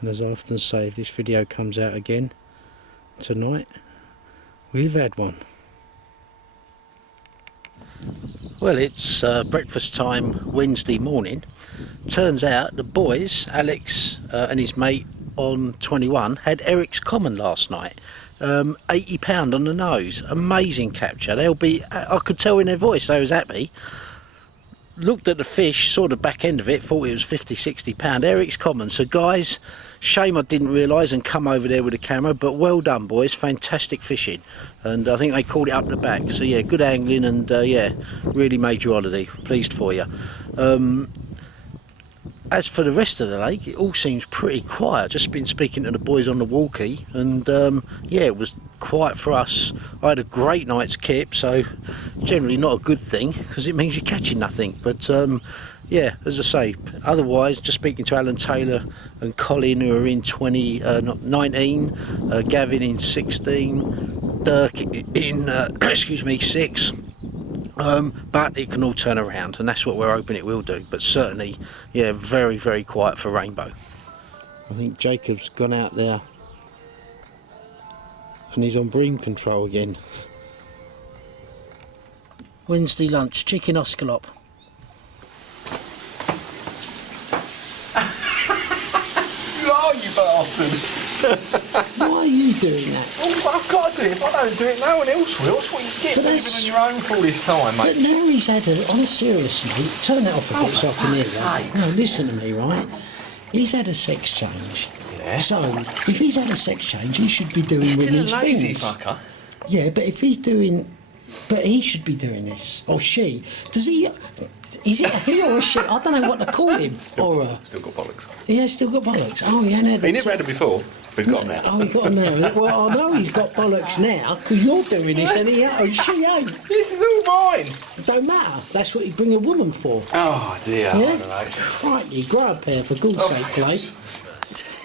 And as I often say, if this video comes out again tonight, we've had one. Well, it's breakfast time Wednesday morning. Turns out the boys, Alex and his mate on 21, had Eric's common last night. £80 on the nose. Amazing capture. They'll be, I could tell in their voice they was happy. Looked at the fish, saw the back end of it, thought it was £50–60. Eric's common. So guys, shame I didn't realise and come over there with a camera, but well done boys, fantastic fishing. And I think they called it up the back. So yeah, good angling, and yeah, really made your holiday. Pleased for you. As for the rest of the lake, it all seems pretty quiet. Just been speaking to the boys on the walkie, and yeah, it was quiet for us. I had a great night's kip, so generally not a good thing because it means you're catching nothing. But yeah, as I say, otherwise, just speaking to Alan Taylor and Colin, who are in 19, Gavin in 16, Dirk in excuse me, 6. But it can all turn around, and that's what we're hoping it will do. But certainly, yeah, very, very quiet for Rainbow. I think Jacob's gone out there and he's on bream control again. Wednesday lunch, chicken oscallop. Who are you, bastard? Why are you doing that? Oh, I've got to do it. If I don't do it, no one else will. That's what you get for living on your own for all this time, mate. But now he's had a, on a serious note, turn that off a bit so I can hear that. No, listen to me, right? He's had a sex change. Yeah. So, if he's had a sex change, he should be doing He's with still his a lazy things. fucker. Yeah, but if he's doing... But he should be doing this. Or she. Does he... Is it a he or a she? I don't know what to call him. Still got bollocks. He has still got bollocks. Oh, yeah, no. He never had it before, but he's got them now. Oh, he got them now. Well, I know he's got bollocks now, because you're doing this and he ain't. She ain't. This is all mine. It don't matter. That's what you bring a woman for. Oh, dear. Yeah? I don't know. Right, you grow up here, for God's sake, Clay.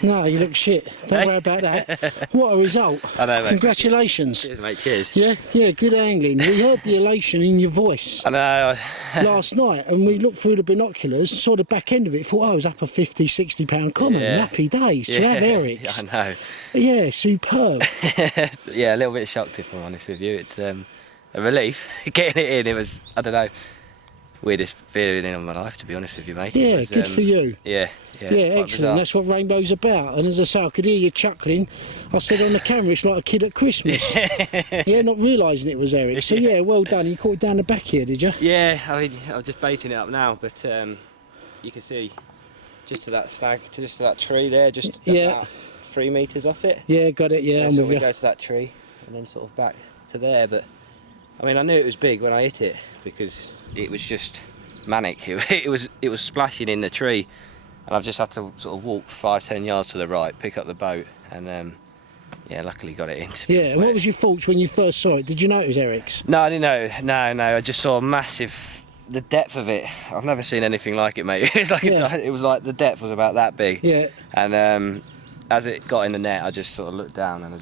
No, you look shit. Don't worry about that. What a result. I know, mate. Congratulations. Cheers, mate, cheers. Yeah, good angling. We heard the elation in your voice I know. last night, and we looked through the binoculars, saw the back end of it, thought, oh, it was up a £50–60 common. Yeah. Happy days to have Eric's. I know. Yeah, superb. Yeah, a little bit shocked if I'm honest with you. It's a relief getting it in. It was, I don't know, weirdest feeling of my life, to be honest with you, mate. Yeah, It was, good for you. Yeah, Yeah, quite excellent. bizarre. That's what Rainbow's about. And as I say, I could hear you chuckling. I said on the camera, it's like a kid at Christmas. Yeah, not realising it was Eric. So yeah, well done. You caught it down the back here, did you? Yeah, I mean, I'm just baiting it up now, but you can see just to that snag, just to that tree there, just Yeah. about 3 metres off it. Yeah, got it. Yeah, I'm so with we you. go to that tree and then sort of back to there. But I mean, I knew it was big when I hit it because it was just manic. It was splashing in the tree, and I've just had to sort of walk 5-10 yards to the right, pick up the boat, and yeah, luckily got it in. Yeah, and what was your thoughts when you first saw it? Did you know it was Eric's? No, I didn't know. No, I just saw a massive. The depth of it, I've never seen anything like it, mate. It's like Yeah. it was like the depth was about that big. Yeah. And as it got in the net, I just sort of looked down and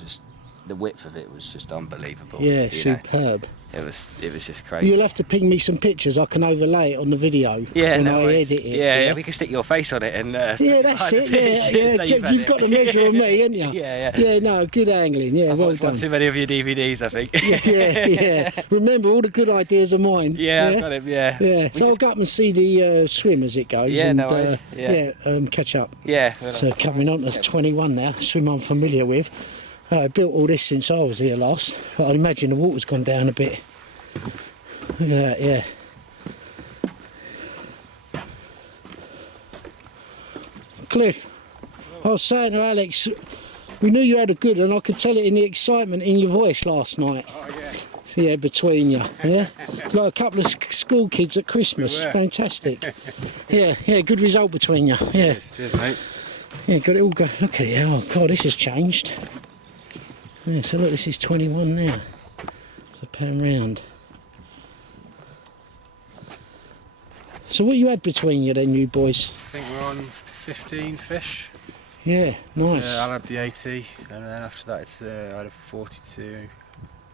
the width of it was just unbelievable. Yeah, you know. superb. It was just crazy. You'll have to ping me some pictures. I can overlay it on the video Yeah, when no I worries. edit it. Yeah, we can stick your face on it and. Yeah, that's hide it. the Yeah, picture, so You've had got it. the measure of me, haven't you? Yeah. Yeah, no, good angling. Yeah, I've well watched one done. too many of your DVDs, I think. Yeah. Remember, all the good ideas are mine. Yeah, I've got it. Yeah. Yeah, so I'll go up and see the swim as it goes. Yeah, and, no worries. Yeah. catch up. Yeah. So coming on to 21 now, swim I'm familiar with. I built all this since I was here last, but I'd imagine the water's gone down a bit. Look at that, yeah. Cliff, I was saying to Alex, we knew you had a good one. I could tell it in the excitement in your voice last night. Oh, yeah. So, yeah, between you, yeah? Like a couple of school kids at Christmas. We were. Fantastic. Yeah, good result between you. Yeah, Cheers, mate. yeah, got it all go. Look at it. Oh, God, this has changed. Yeah, so look, this is 21 now. So pan round. So what you had between you then, you boys? I think we're on 15 fish. Yeah, nice. I'll have the 80, and then after that it's I had a 42,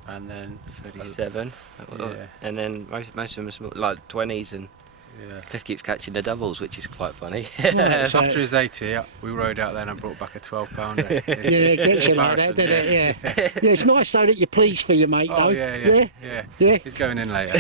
and then 37. Yeah. And then most of them are small, like 20s, and Yeah. Cliff keeps catching the doubles, which is quite funny. So after his 80, we rode out there and I brought back a 12-pounder. Yeah, it gets you like that, doesn't it? Yeah. Yeah, it's nice though that you're pleased for your mate, Oh though. yeah. Yeah? He's going in later.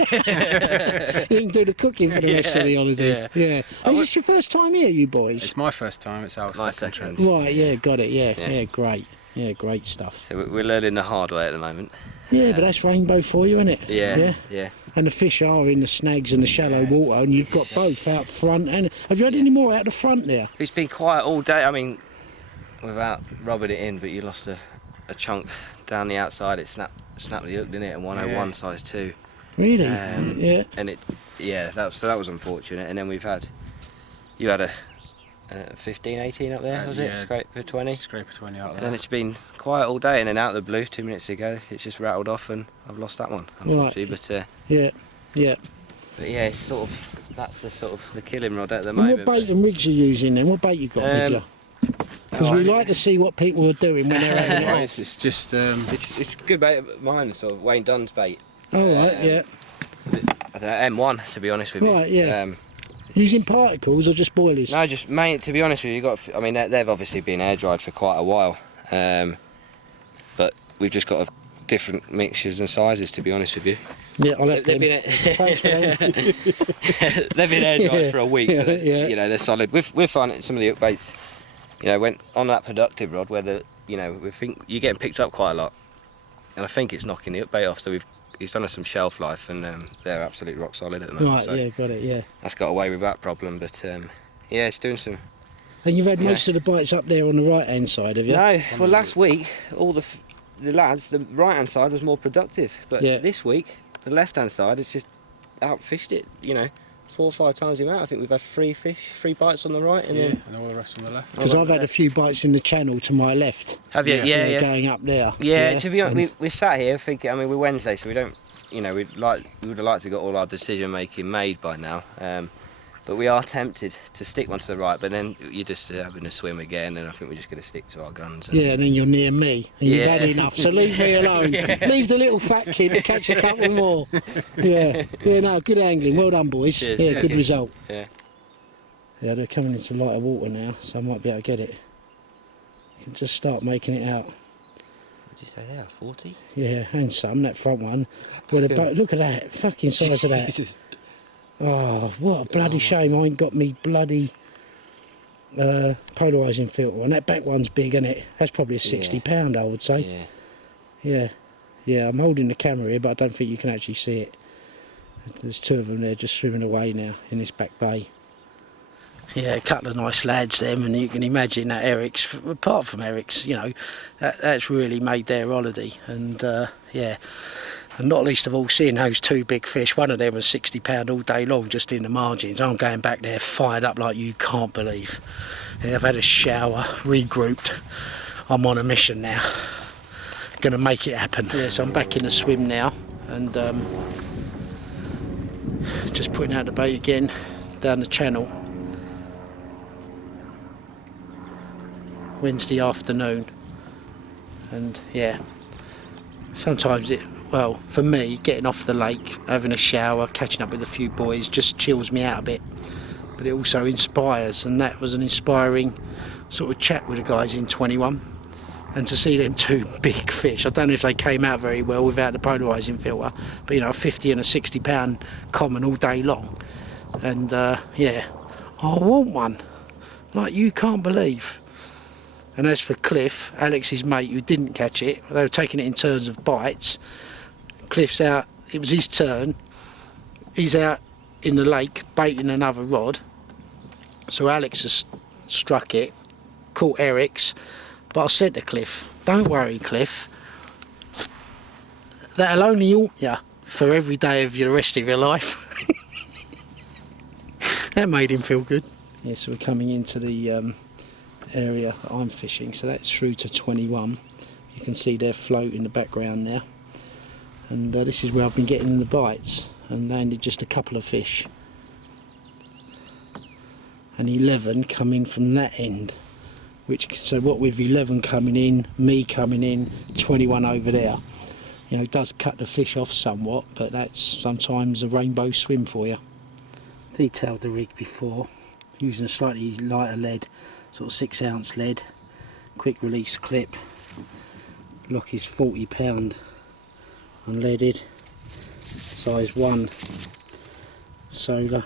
You can do the cooking for the rest of the holiday. Yeah. Is this your first time here, you boys? It's my first time. It's our My second. second. Right, yeah, got it, yeah, Yeah. great. Yeah, great stuff. So we're learning the hard way at the moment. Yeah, but that's rainbow for you, isn't it? Yeah. And the fish are in the snags and the shallow water, and you've got both out front. And have you had any more out the front there? It's been quiet all day. I mean, without rubbing it in, but you lost a chunk down the outside. It snapped the hook, didn't it? And 101 size 2. Really? Yeah. And that was unfortunate. And then you had a 15, 18 up there, was it? yeah. Scrape for 20. Scraper 20 out And there. then it's been quiet all day, and then out of the blue 2 minutes ago, it's just rattled off, and I've lost that one, unfortunately. Right. But Yeah. yeah, it's sort of that's the killing rod at the And moment. what bait and rigs you using then? What bait you got with you? Because we like to see what people are doing when they're having it off. It's just It's good bait. Mine, sort of Wayne Dunn's bait. Oh, right, yeah. I don't know, M1 to be honest with you. Right, yeah. Using particles or just boilies? No, just mate. To be honest with you, I mean, they've obviously been air dried for quite a while, but we've just got different mixtures and sizes. To be honest with you, Yeah, I'll have they've them. Thanks for them. they've been air dried for a week, so Yeah. they're solid. We're finding some of the hook baits, went on that productive rod where we think you're getting picked up quite a lot, and I think it's knocking the hook bait off. So he's done us some shelf life, and they're absolutely rock solid at the moment. Right, so yeah, got it, yeah. that's got away with that problem, but it's doing some. And you've had most of the bites up there on the right-hand side, have you? No, for last week, all the lads, the right-hand side was more productive, but Yeah. this week, the left-hand side has just outfished it, 4 or 5 times the amount. I think we've had 3 bites on the right, and then... and all the rest on the left. Because I've had a few bites in the channel to my left. Have you? Yeah. Going up there. Yeah, to be honest, we sat here thinking, I mean, we're Wednesday, so we don't, we would have liked to got all our decision-making made by now, but we are tempted to stick one to the right, but then you're just having a swim again, and I think we're just going to stick to our guns. Yeah, and then you're near me, and you've Yeah. had enough, so leave me alone. Leave the little fat kid to catch a couple more. Yeah, no, good angling. Well done, boys. Cheers. Yeah, good result. Yeah. Yeah, they're coming into lighter water now, so I might be able to get it. You can just start making it out. What did you say there, 40? Yeah, and some, that front one. Where the look at that, fucking size of that. Oh, what a bloody shame I ain't got me bloody polarising filter. And that back one's big, isn't it? That's probably a 60 pounder, I would say. Yeah. Yeah, I'm holding the camera here, but I don't think you can actually see it. There's 2 of them there just swimming away now in this back bay. Yeah, a couple of nice lads them, and you can imagine that Eric's, apart from Eric's, you know, that's really made their holiday. And yeah, and not least of all seeing those two big fish. One of them was £60 all day long just in the margins. I'm going back there fired up like you can't believe. Yeah, I've had a shower, regrouped. I'm on a mission now. Gonna make it happen. Yeah, so I'm back in the swim now, and just putting out the bait again down the channel. Wednesday afternoon, and yeah, sometimes it, well, for me, getting off the lake, having a shower, catching up with a few boys just chills me out a bit, but it also inspires, and that was an inspiring sort of chat with the guys in 21, and to see them two big fish. I don't know if they came out very well without the polarising filter, but you know, a 50 and a £60 common all day long, and yeah, I want one like you can't believe. And as for Cliff, Alex's mate who didn't catch it, they were taking it in turns of bites. Cliff's out, it was his turn. He's out in the lake baiting another rod. So Alex has struck it, caught Eric's, but I said to Cliff, don't worry Cliff, that'll only haunt you for every day of the rest of your life. That made him feel good. Yeah, so we're coming into the area that I'm fishing, so that's through to 21. You can see their float in the background now, and this is where I've been getting the bites, and landed just a couple of fish, and 11 coming from that end, which, so what with 11 coming in, me coming in, 21 over there, you know, it does cut the fish off somewhat, but that's sometimes a rainbow swim for you. Detailed the rig before using a slightly lighter lead, sort of 6-ounce lead, quick release clip. Lock is £40 unleaded, size 1 solar,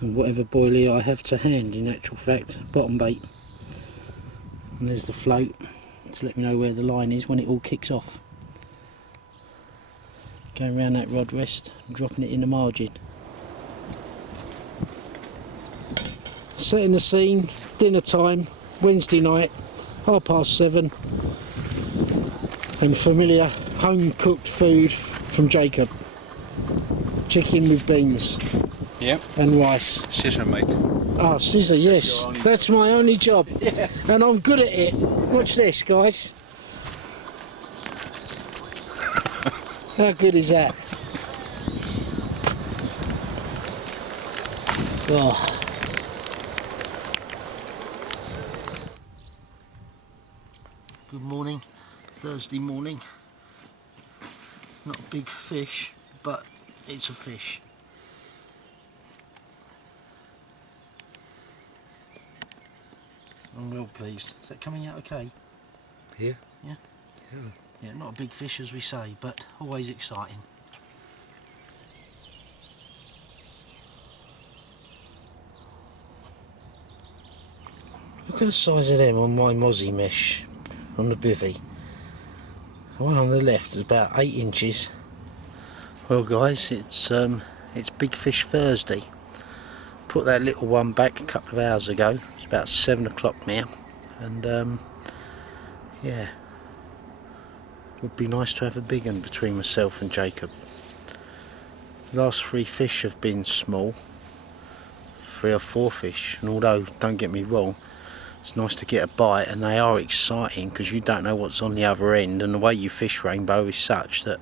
and whatever boilie I have to hand, in actual fact, bottom bait. And there's the float to let me know where the line is when it all kicks off. Going around that rod rest and dropping it in the margin. Setting the scene, dinner time, Wednesday night, 7:30, and familiar home cooked food from Jacob. Chicken with beans. Yep. And rice. Scissor, mate. Oh, scissor, yes. That's my only job. Yeah. And I'm good at it. Watch this, guys. How good is that? Oh. Good morning, Thursday morning. Not a big fish, but it's a fish. I'm well pleased. Is that coming out okay? Yeah. Yeah? Yeah, not a big fish as we say, but always exciting. Look at the size of them on my mozzie mesh on the bivvy. The one on the left is about 8 inches. Well guys, it's Big Fish Thursday. Put that little one back a couple of hours ago. It's about 7 o'clock now, and yeah, would be nice to have a big one between myself and Jacob. The last 3 fish have been small, 3 or 4 fish, and although, don't get me wrong, it's nice to get a bite, and they are exciting because you don't know what's on the other end, and the way you fish rainbow is such that,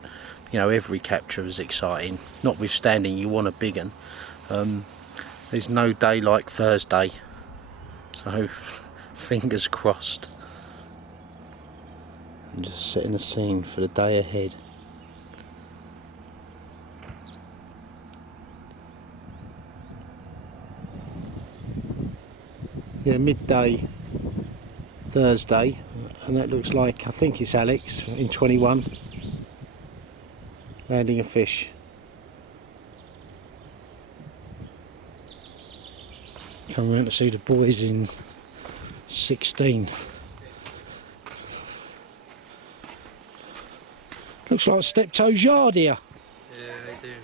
you know, every capture is exciting, notwithstanding you want a big one. There's no day like Thursday, so fingers crossed. I'm just setting the scene for the day ahead. Yeah, midday Thursday, and that looks like, I think it's Alex in 21 landing a fish. Come around to see the boys in 16. Looks like Steptoe's yard here. Yeah, they do.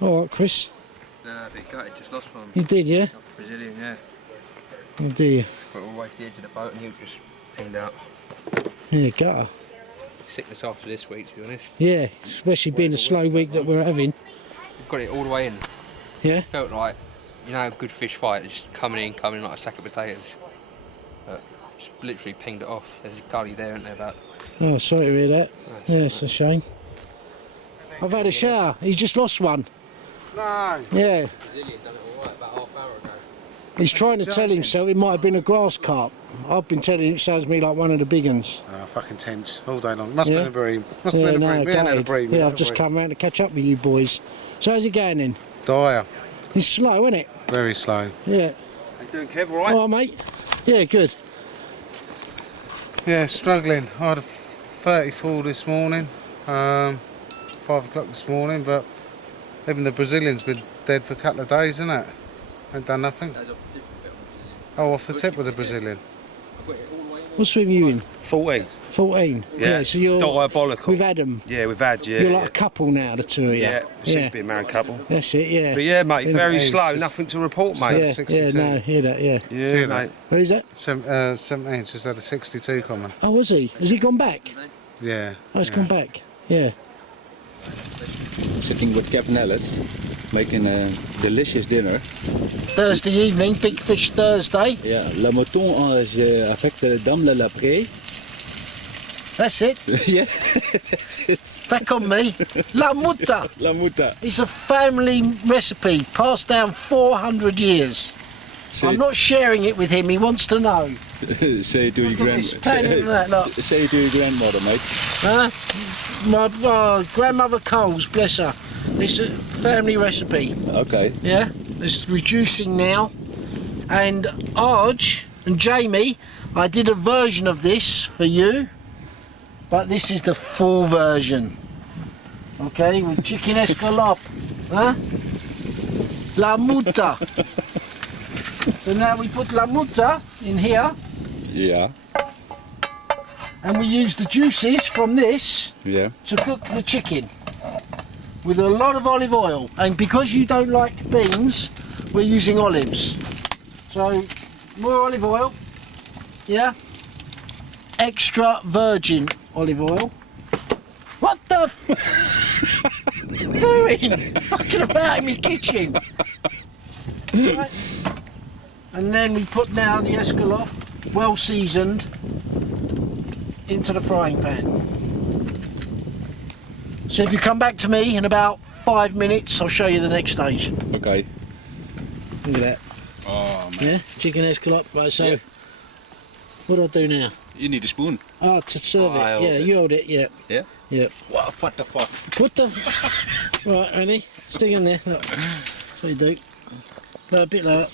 Alright, Chris. Nah, a bit gutted, just lost one. You did, yeah? Brazilian, yeah. Oh dear. Got all the way to the edge of the boat and he was just pinged out. Yeah, gutter. Sickness after this week, to be honest. Yeah, especially being a slow week that we're having. We've got it all the way in. Yeah? Felt like, you know, a good fish fight, just coming in like a sack of potatoes. But just literally pinged it off. There's a gully there, isn't there, about... Oh, sorry to hear that. Yeah, it's a shame. I've had a shower. He's just lost one. No. Yeah. Brazilian done it all right about half an hour ago. He's trying to tell himself it might have been a grass carp. I've been telling him it sounds to me like one of the big ones. Oh, fucking tense all day long. Must Yeah. have been a bream. Must have been a bream. We ain't had a bream. Yeah, I've just come round to catch up with you boys. So how's it going then? Dire. It's slow, isn't it? Very slow. Yeah. How you doing, Kev, all right? All right, mate. Yeah, good. Yeah, struggling. I had a 34 this morning. 5 o'clock this morning, but even the Brazilian's been dead for a couple of days, isn't it? Ain't done nothing. Oh, off the tip with the Brazilian. What swim are you in? 14. 14. Yeah. So you're Diabolical. with Adam. Yeah, we've had, yeah. You're like a couple now, the two of you. Yeah, we seem to be a married couple. That's it, yeah. But yeah, mate, In very age, slow, just- nothing to report, mate. Yeah, 62. no, hear that, yeah. Yeah, mate. Who's that? 17, just had a 62 common. Oh, was he? Has he gone back? Yeah. Oh, he's gone back. Yeah. Sitting with Captain Ellis, making a delicious dinner. Thursday evening, Big Fish Thursday. Yeah, le mouton avec the dame de la prée. That's it. Yeah, that's it. Back on me. La Muta. La muta. It's a family recipe passed down 400 years. I'm not sharing it with him. He wants to know. Say it to your It's pain in that, look. Say it to your grandmother, mate. Huh? My grandmother Coles, bless her. It's a family recipe. Okay. Yeah, it's reducing now. And Arj and Jamie, I did a version of this for you, but this is the full version. Okay, with chicken escalope, huh? La muta. So now we put la muta in here, Yeah. and we use the juices from this Yeah. to cook the chicken with a lot of olive oil. And because you don't like beans, we're using olives. So more olive oil, yeah. Extra virgin olive oil. What the f you doing? Fucking about in my kitchen. Right. And then we put now the escalope, well seasoned, into the frying pan. So if you come back to me in about 5 minutes, I'll show you the next stage. Okay. Look at that. Oh, man. Yeah, chicken escalope. Right, so Yeah. what do I do now? You need a spoon. Oh, to serve I it. hold Yeah, it. you hold it. Yeah. Yeah? Yeah. What the fuck? What the? Right, ready? Stick in there. Look. That's what you do. No, a bit lower.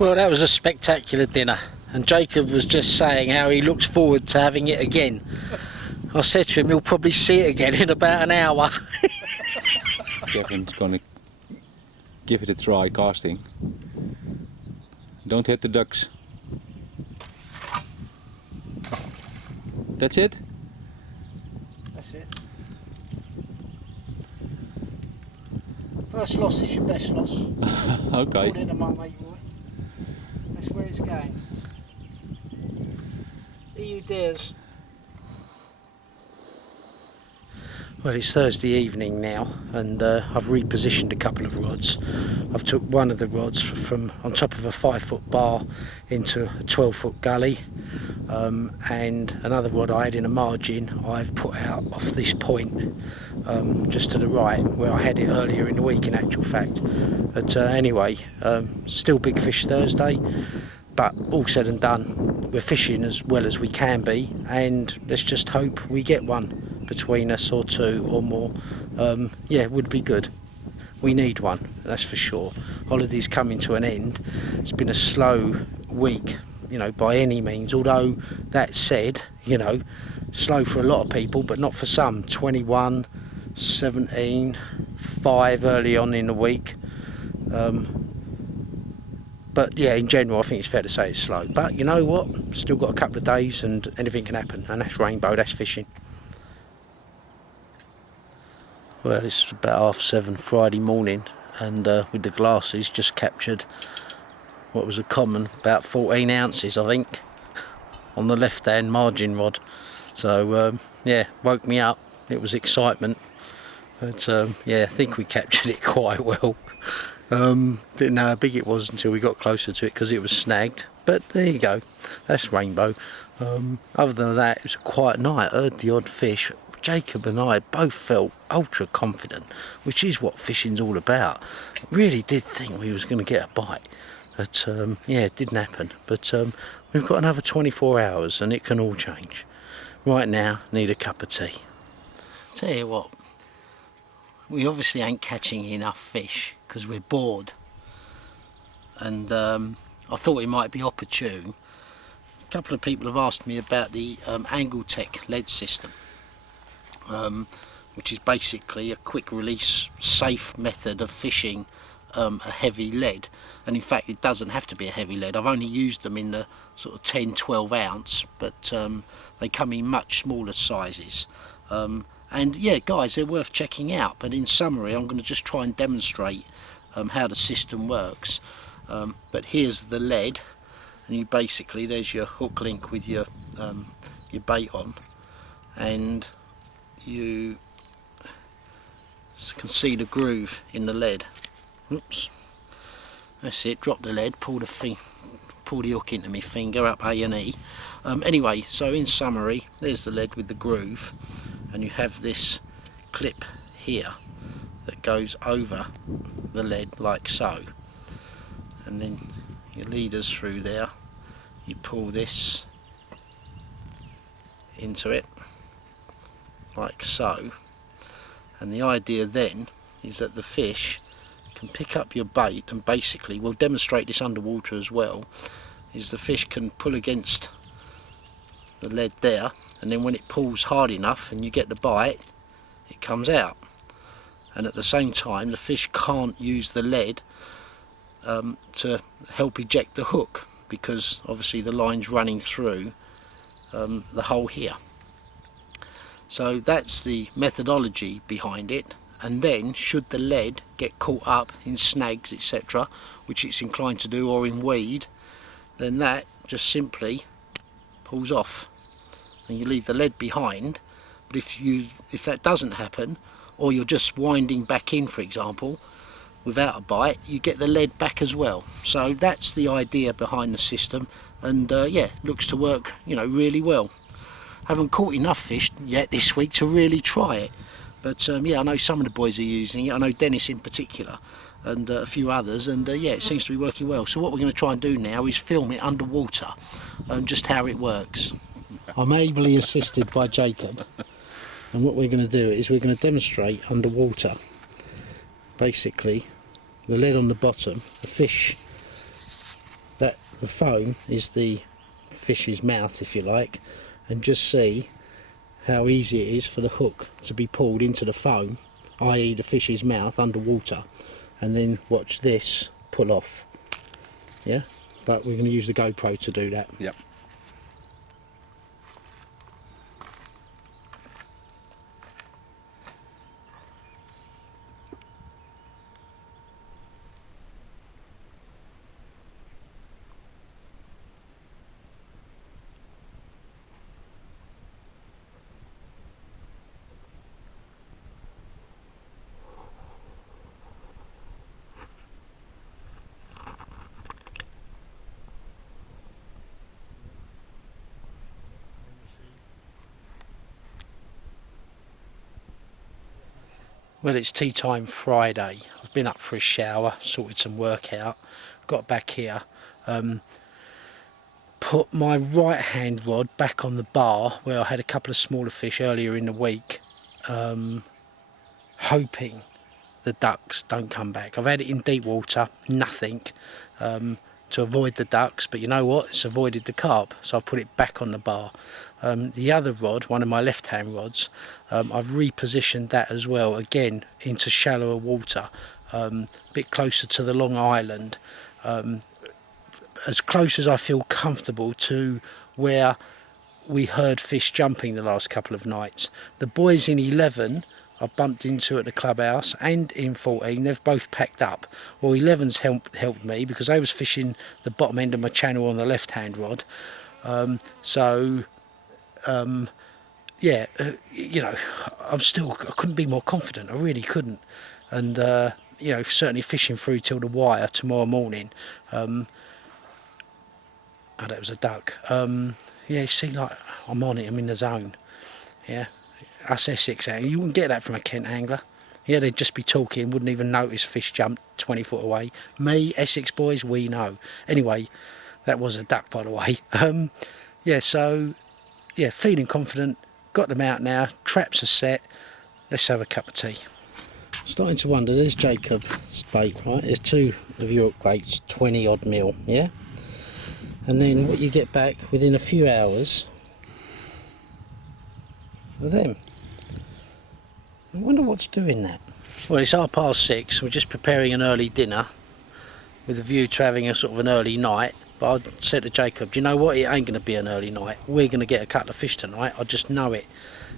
Well, that was a spectacular dinner, and Jacob was just saying how he looks forward to having it again. I said to him he'll probably see it again in about an hour. Kevin's gonna give it a try casting. Don't hit the ducks. That's it? That's it. First loss is your best loss. Okay. Hold into my mate, boy. That's where it's going. EU dares. Well, it's Thursday evening now, and I've repositioned a couple of rods. I've took one of the rods from on top of a 5-foot bar into a 12-foot gully, and another rod I had in a margin I've put out off this point, just to the right, where I had it earlier in the week in actual fact. But anyway, still Big Fish Thursday, but all said and done, we're fishing as well as we can be, and let's just hope we get one between us, or two or more. Yeah, it would be good. We need one, that's for sure. Holiday's coming to an end. It's been a slow week, you know, by any means, although that said, you know, slow for a lot of people but not for some. 21, 17, 5 early on in the week, but yeah, in general I think it's fair to say it's slow. But you know what, still got a couple of days and anything can happen, and that's rainbow, that's fishing. Well, it's about 7:30 Friday morning, and with the glasses just captured what was a common, about 14 ounces I think, on the left hand margin rod. So yeah, woke me up. It was excitement, but yeah, I think we captured it quite well. Didn't know how big it was until we got closer to it because it was snagged, but there you go, that's rainbow. Other than that, it was a quiet night. I heard the odd fish. Jacob and I both felt ultra confident, which is what fishing's all about. Really did think we was going to get a bite, but yeah, it didn't happen. But we've got another 24 hours and it can all change. Right now, need a cup of tea. Tell you what, we obviously ain't catching enough fish because we're bored, and I thought it might be opportune. A couple of people have asked me about the Angletech lead system, which is basically a quick release safe method of fishing a heavy lead, and in fact it doesn't have to be a heavy lead. I've only used them in the sort of 10-12 ounce, but they come in much smaller sizes. And yeah, guys, they're worth checking out. But in summary, I'm going to just try and demonstrate how the system works. But here's the lead, and you basically, there's your hook link with your bait on, and you can see the groove in the lead. Oops, that's it. Drop the lead, pull the hook into my finger up A&E. Anyway, so in summary, there's the lead with the groove. And you have this clip here that goes over the lead like so, and then your leaders through there, you pull this into it like so, and the idea then is that the fish can pick up your bait, and basically, we'll demonstrate this underwater as well, is the fish can pull against the lead there, and then when it pulls hard enough and you get the bite, it comes out. And at the same time, the fish can't use the lead to help eject the hook, because obviously the line's running through the hole here. So that's the methodology behind it. And then, should the lead get caught up in snags, etc., which it's inclined to do, or in weed, then that just simply pulls off, and you leave the lead behind. But if that doesn't happen, or you're just winding back in, for example, without a bite, you get the lead back as well. So that's the idea behind the system, and yeah, looks to work, you know, really well. Haven't caught enough fish yet this week to really try it, but yeah, I know some of the boys are using it. I know Dennis in particular, and a few others, and yeah, it seems to be working well. So what we're going to try and do now is film it underwater, just how it works. I'm ably assisted by Jacob, and what we're going to do is we're going to demonstrate underwater. Basically, the lead on the bottom, the fish, that the foam is the fish's mouth, if you like, and just see how easy it is for the hook to be pulled into the foam, i.e. the fish's mouth underwater, and then watch this pull off. Yeah, but we're going to use the GoPro to do that. Yep. Well, it's tea time Friday. I've been up for a shower, sorted some work out, got back here, put my right hand rod back on the bar where I had a couple of smaller fish earlier in the week, hoping the ducks don't come back. I've had it in deep water, nothing, to avoid the ducks, but you know what, it's avoided the carp, so I've put it back on the bar. The other rod, one of my left hand rods, I've repositioned that as well, again into shallower water, a bit closer to the Long Island, as close as I feel comfortable to where we heard fish jumping the last couple of nights. The boys in 11 I bumped into at the clubhouse and in 14, they've both packed up. Well, 11's helped me because they was fishing the bottom end of my channel on the left-hand rod. Yeah, you know, I couldn't be more confident. I really couldn't. And you know, certainly fishing through till the wire tomorrow morning. Oh, that was a duck. Yeah, you see, like, I'm on it, I'm in the zone. Yeah, us Essex angler, you wouldn't get that from a Kent angler. Yeah, they'd just be talking, wouldn't even notice fish jumped 20 foot away. Me, Essex boys, we know. Anyway, that was a duck, by the way. Yeah, so, yeah, feeling confident, got them out now, traps are set, let's have a cup of tea. Starting to wonder, there's Jacob's bait, right? There's two of York baits, 20 odd mil, yeah? And then what you get back within a few hours are them. I wonder what's doing that. Well, it's 6:30, we're just preparing an early dinner with a view to having a sort of an early night. But I said to Jacob, do you know what, it ain't going to be an early night. We're going to get a couple of fish tonight, I just know it.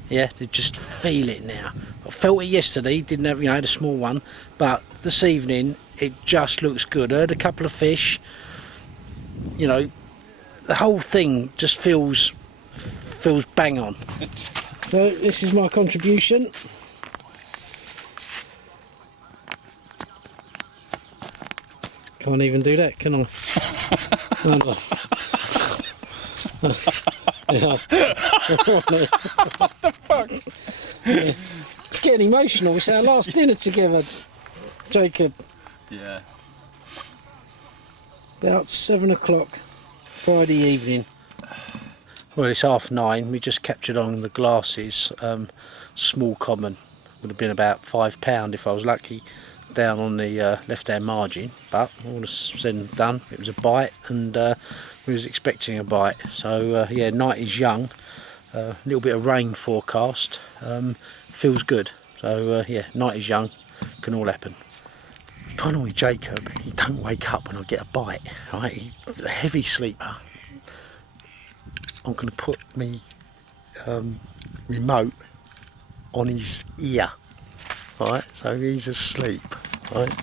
Yeah, they just feel it now. I felt it yesterday, didn't have, you know, had a small one, but this evening it just looks good. Heard a couple of fish, you know, the whole thing just feels bang on. So this is my contribution. Can't even do that, can I? Yeah. What the fuck? Yeah. It's getting emotional. It's our last dinner together, Jacob. Yeah. About 7 o'clock Friday evening. Well, it's 9:30. We just captured on the glasses. Small common, would have been about £5 if I was lucky, down on the left-hand margin. But all said and done, it was a bite, and we was expecting a bite. So yeah, night is young. A little bit of rain forecast. Feels good. So yeah, night is young. Can all happen. Problem with Jacob, he don't wake up when I get a bite. Right, he's a heavy sleeper. I'm going to put me remote on his ear. Right, so he's asleep. Right.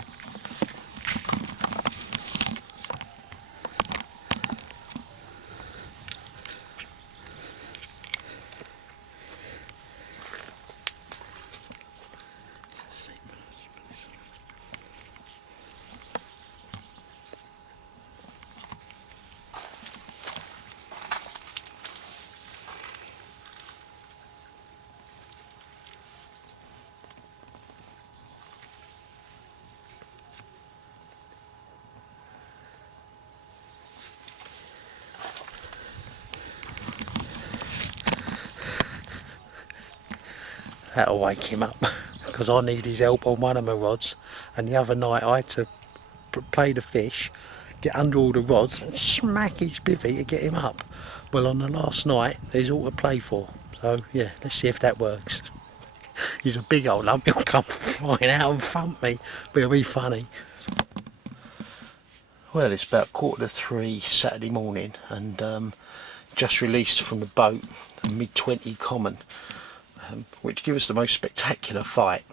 That'll wake him up because I need his help on one of my rods, and the other night I had to play the fish, get under all the rods and smack his bivvy to get him up. Well, on the last night there's all to play for, so yeah, let's see if that works. He's a big old lump, he'll come flying out and thump me, but it'll be funny. Well, it's about 2:45 Saturday morning, and just released from the boat a mid-20 common, which gave us the most spectacular fight.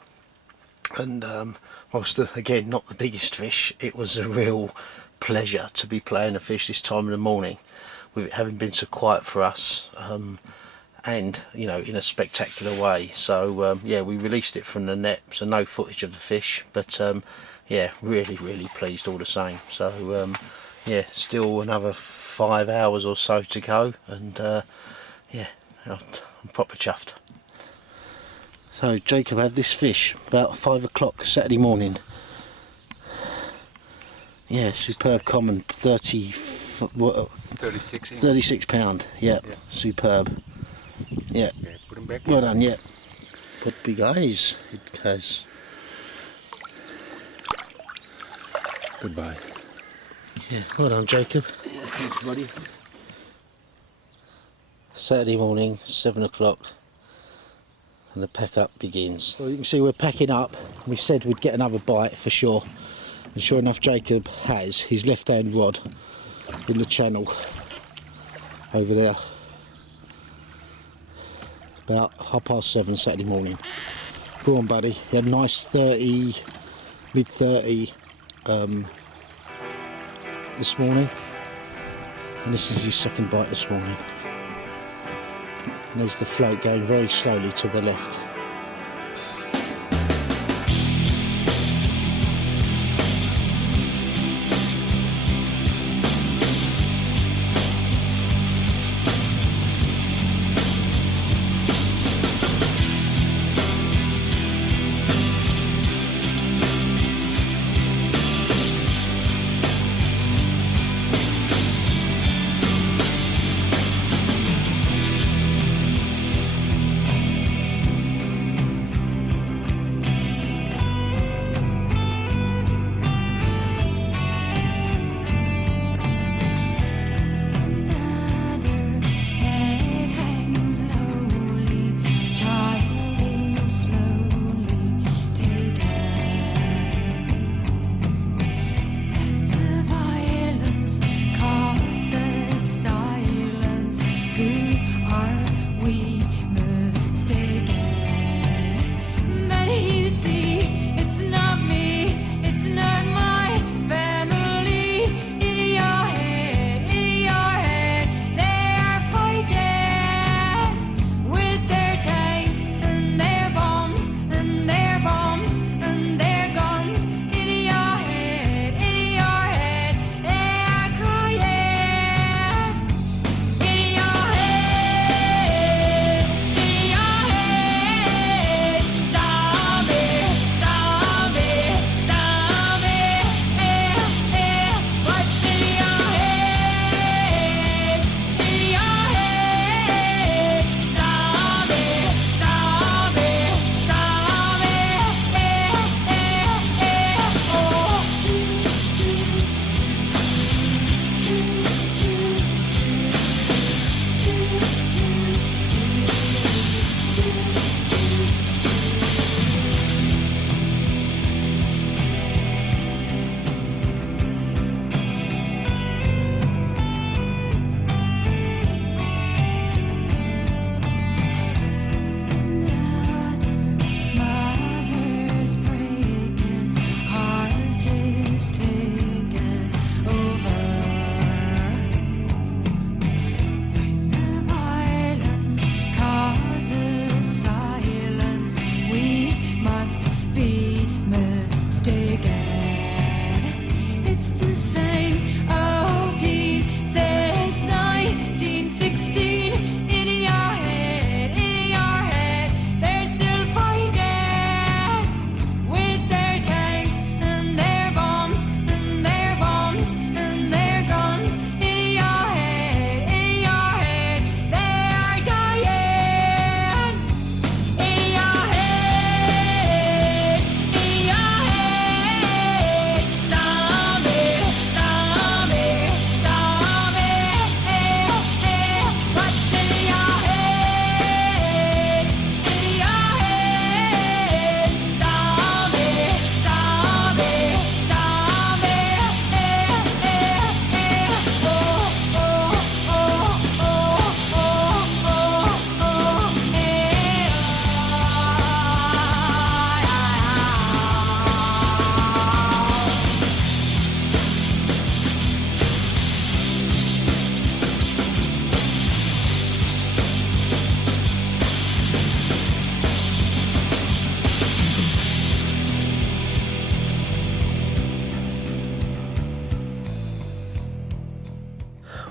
And whilst again not the biggest fish, it was a real pleasure to be playing a fish this time of the morning, with it having been so quiet for us, and you know, in a spectacular way. So yeah, we released it from the net, so no footage of the fish, but yeah, really pleased all the same. So yeah, still another 5 hours or so to go, and yeah, I'm proper chuffed. So Jacob had this fish about 5 o'clock Saturday morning. Yeah, superb common, 36 pound. Yeah, superb. Yeah, Put him back. Well done. Yeah, but big eyes it has. Goodbye. Yeah, well done, Jacob. Yeah, thanks, buddy. Saturday morning, 7 o'clock. And the pack up begins. Well, you can see we're packing up. We said we'd get another bite for sure, and sure enough Jacob has his left hand rod in the channel over there. About 7:30 Saturday morning. Go on, buddy. He had a nice 30, mid 30 this morning, and this is his second bite this morning. And there's the float going very slowly to the left.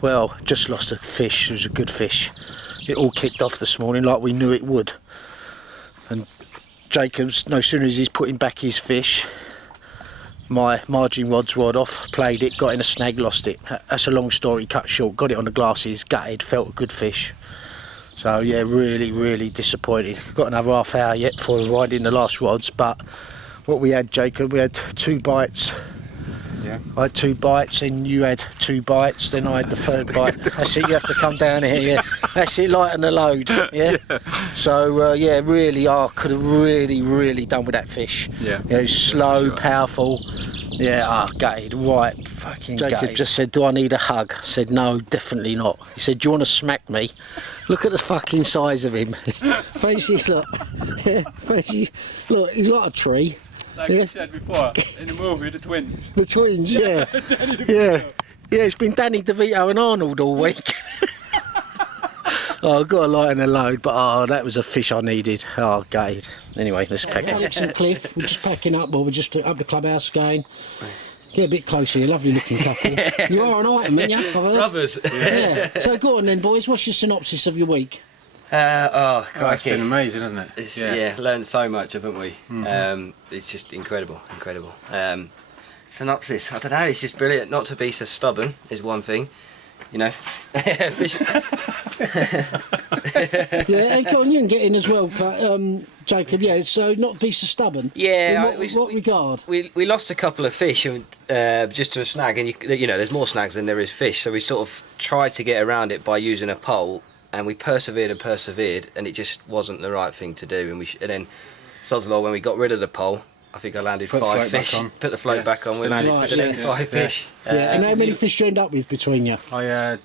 Well, just lost a fish. It was a good fish. It all kicked off this morning like we knew it would. And Jacobs, no sooner as he's putting back his fish, my margin rod's rod off, played it, got in a snag, lost it. That's a long story cut short. Got it on the glasses, gutted, felt a good fish. So yeah, really, really disappointed. Got another half hour yet before riding the last rods, but what we had, Jacob, we had 2 bites. Yeah. I had 2 bites, and you had 2 bites, then I had the 3rd bite. That's it, you have to come down here, yeah. That's it, lighten the load, yeah. So, yeah, really, I could have really done with that fish. Yeah. It was slow, powerful, Yeah, gutted, right, fucking Jacob gutted. Just said, do I need a hug? I said, no, definitely not. He said, do you want to smack me? Look at the fucking size of him. Faces, look. Yeah, faces, look, he's like a tree. Like you said before, in the movie, the twins. The twins, yeah. Yeah. Yeah, it's been Danny DeVito and Arnold all week. Oh, I got a light and a load, but that was a fish I needed. Oh, gutted. Anyway, let's pack up. Alex and Cliff, we're just packing up, we're just up the clubhouse again. Get a bit closer, lovely looking couple. You are an item, aren't you? Brothers. Yeah. So go on then, boys, what's your synopsis of your week? It's been amazing, hasn't it? Yeah, learned so much, haven't we? It's just incredible. Synopsis, I don't know, it's just brilliant. Not to be so stubborn is one thing. You know, fish. Yeah, and go on, you can get in as well, Jacob. Yeah, so not be so stubborn. Yeah, in what regard? We lost a couple of fish and just to a snag, and you know, there's more snags than there is fish. So we sort of tried to get around it by using a pole, and we persevered, and it just wasn't the right thing to do. And then, sod's law, when we got rid of the pole, I think I landed 5 fish. Put the float back on. We landed 5 fish. Yeah, and how many fish do you end up with between you? I had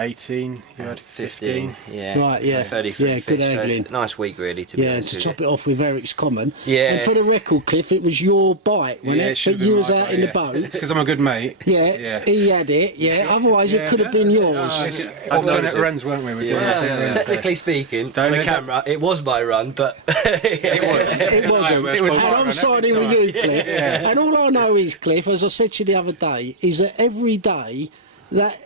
18, you had 15. Yeah. Right, yeah. 33 yeah, good fish, angling. So nice week, really, to be honest. Yeah, to top it off with Eric's Common. Yeah. And for the record, Cliff, it was your bite, wasn't it? But you was out in the boat. It's because I'm a good mate. Yeah, he had it, yeah. Otherwise, it could have been yours. Alternate runs, weren't we? Technically speaking, on the camera, it was my run, but it wasn't. And I'm siding with you, Cliff. And all I know is, Cliff, as I said to you the other day, is that every day that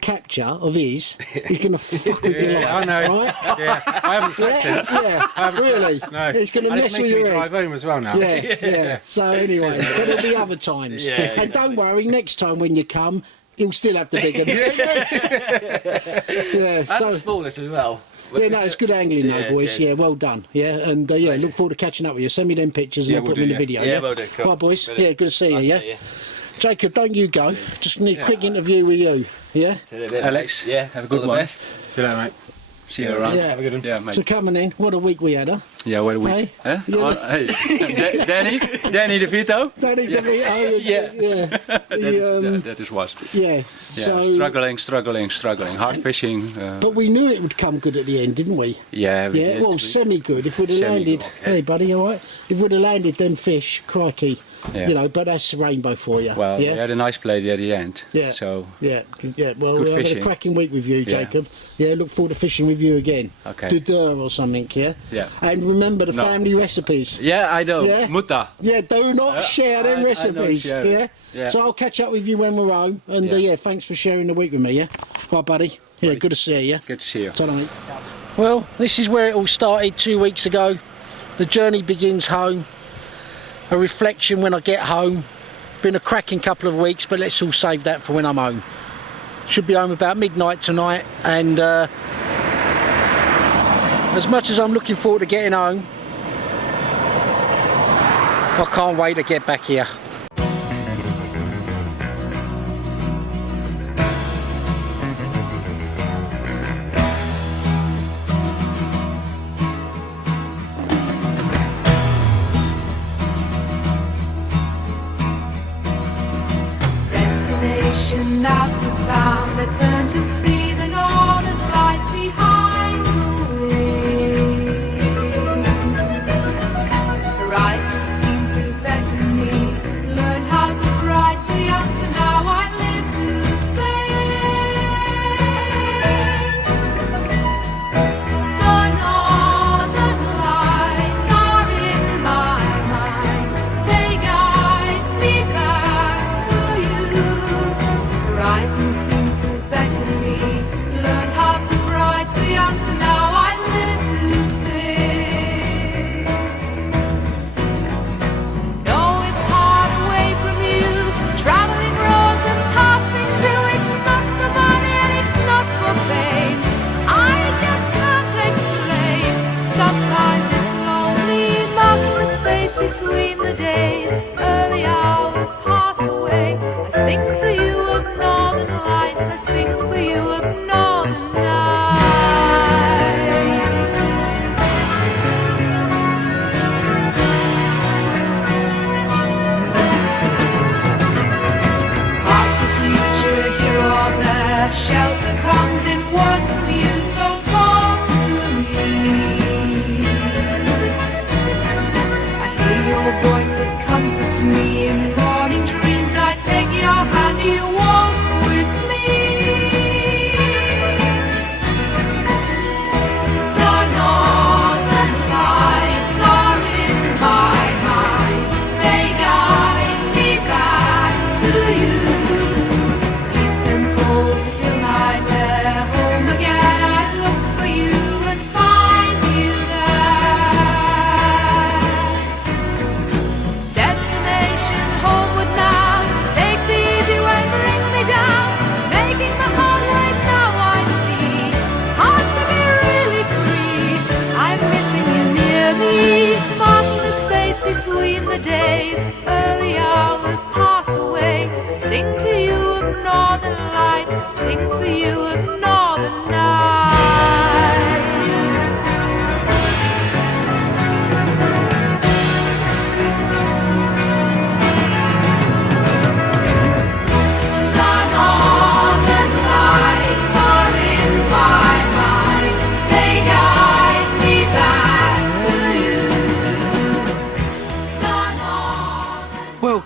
capture of his is going to fuck with your life. I know. Right? Yeah, I haven't slept since. Yeah, really. No. It's going to mess with your head. drive home as well now. Yeah. So anyway, there'll be other times. And don't worry, next time when you come, he'll still have the big one. And the smallness as well. Yeah, no, it's good angling though, boys. Yeah, well done. Yeah, and look forward to catching up with you. Send me them pictures and I'll put them in the video. Yeah, will do. Cool. Bye, boys. Brilliant. Yeah, good to see you. Yeah. Jacob, don't you go. Just need a quick interview with you. Yeah. Alex, have a good one. See you later, mate. See you around. Yeah. Have a good one. Yeah, mate. So coming in, what a week we had, huh? Yeah, what a week. Hey? Hey, Danny DeVito. Danny DeVito. That is was. Yeah. So struggling. Hard fishing. But we knew it would come good at the end, didn't we? Yeah. We did. Well, semi-good. If we'd have landed, hey buddy, all right. If we'd have landed them fish, crikey. Yeah. You know, but that's the rainbow for you. Well, yeah? we had a nice play at the end. Yeah. So. Yeah. Well, we've had a cracking week with you, Jacob. Yeah. Look forward to fishing with you again. Okay. Dudeur or something, yeah. Yeah. And remember the family recipes. Yeah, I know. Yeah. Mutta. Yeah. Do not share them recipes. Share yeah. So I'll catch up with you when we're home. And thanks for sharing the week with me. Yeah. Right, buddy. Yeah. Good to see you. Good to see you. Ta-ra, mate. Well, this is where it all started 2 weeks ago. The journey begins home. A reflection when I get home. Been a cracking couple of weeks, but let's all save that for when I'm home. Should be home about midnight tonight, and as much as I'm looking forward to getting home, I can't wait to get back here. Not the found, I turn to see the northern lights behind the wind. Horizons seem to beckon me,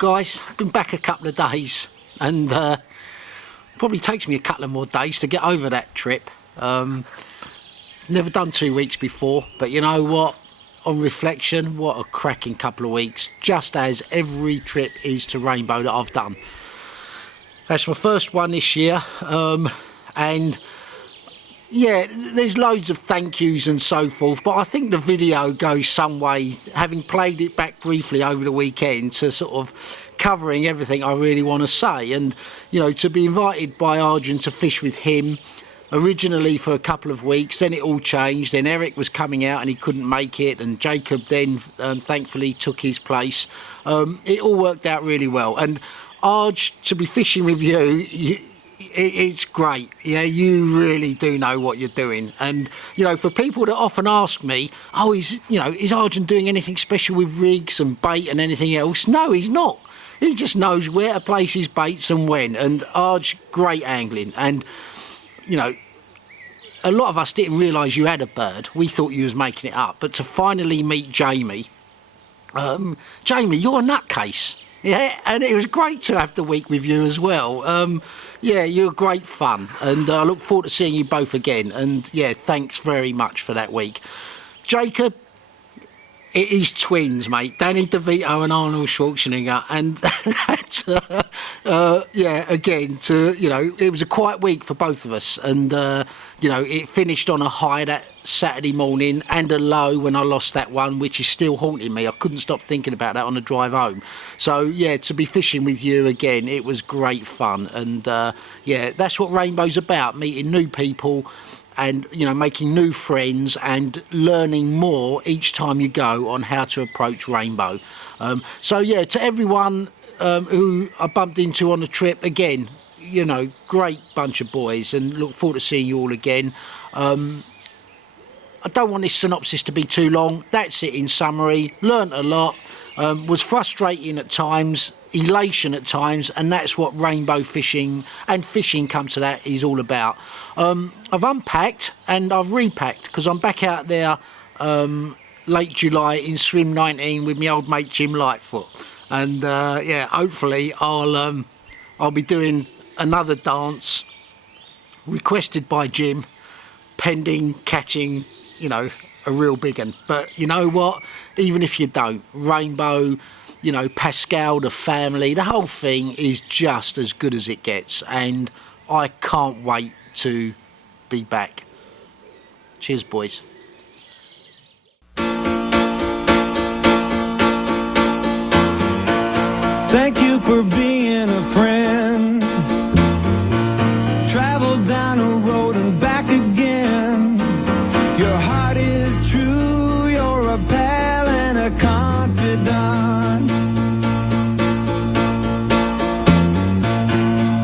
guys, been back a couple of days, and probably takes me a couple of more days to get over that trip. Never done 2 weeks before, but you know what? On reflection, what a cracking couple of weeks, just as every trip is to Rainbow that I've done. That's my first one this year, and yeah, there's loads of thank yous and so forth, but I think the video goes some way, having played it back briefly over the weekend, to sort of covering everything I really want to say. And you know, to be invited by Arjun to fish with him, originally for a couple of weeks, then it all changed, then Eric was coming out and he couldn't make it, and Jacob then thankfully took his place. It all worked out really well, and Arj, to be fishing with you, it's great. Yeah, you really do know what you're doing. And you know, for people that often ask me, oh, is Arjun doing anything special with rigs and bait and anything else? No, he's not. He just knows where to place his baits and when. And Arj, great angling. And you know, a lot of us didn't realise you had a bird. We thought you was making it up. But to finally meet Jamie, Jamie, you're a nutcase. Yeah, and it was great to have the week with you as well. Yeah, you're great fun, and I look forward to seeing you both again. And yeah, thanks very much for that week. Jacob, it is twins, mate. Danny DeVito and Arnold Schwarzenegger, and that, yeah, again, it was a quiet week for both of us, and you know, it finished on a high that Saturday morning and a low when I lost that one, which is still haunting me. I couldn't stop thinking about that on the drive home. So yeah, to be fishing with you again, it was great fun, and yeah, that's what Rainbow's about: meeting new people, and you know, making new friends and learning more each time you go on how to approach Rainbow. So yeah, to everyone who I bumped into on the trip, again, you know, great bunch of boys, and look forward to seeing you all again. I don't want this synopsis to be too long. That's it in summary. Learnt a lot, was frustrating at times, elation at times, and that's what rainbow fishing and fishing, come to that, is all about. I've unpacked and I've repacked, because I'm back out there late July in swim 19 with my old mate Jim Lightfoot, and yeah, hopefully I'll be doing another dance requested by Jim, pending catching, you know, a real big one. But you know what, even if you don't, Rainbow, you know, Pascal, the family, the whole thing is just as good as it gets, and I can't wait to be back. Cheers, boys. Thank you for being a friend. Travel down a road and back again. Your heart is true, you're a pal and a confidant.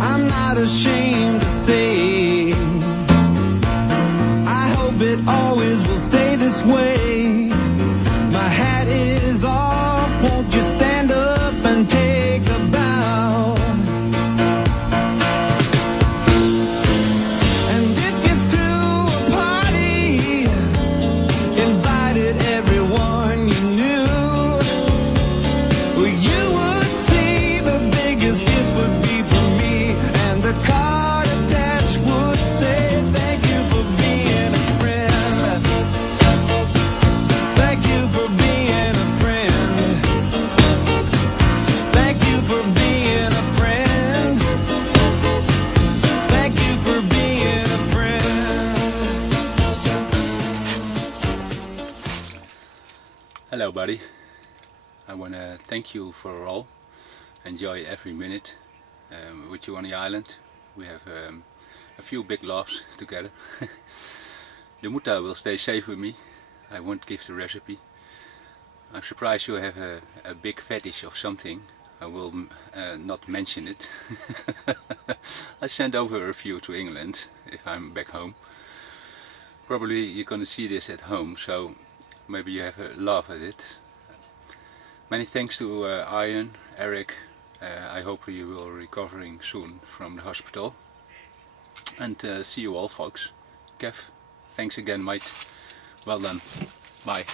I'm not ashamed to say, I hope it always will stay this way. My hat is off, won't you stand up and take a bow? And if you threw a party, invited everyone you knew, well, you would see the biggest gift would be from me, and the card attached would say, thank you for being a friend. Thank you for being a friend. Thank you for being a friend. Thank you for being a friend. Hello, buddy. I want to thank you for all. Enjoy every minute with you on the island. We have a few big laughs together. The Mutta will stay safe with me. I won't give the recipe. I'm surprised you have a big fetish of something. I will not mention it. I sent over a few to England if I'm back home. Probably you're gonna see this at home, so maybe you have a laugh at it. Many thanks to Ian, Eric. I hope you will recovering soon from the hospital. And see you all, folks. Kev, thanks again, mate. Well done. Bye.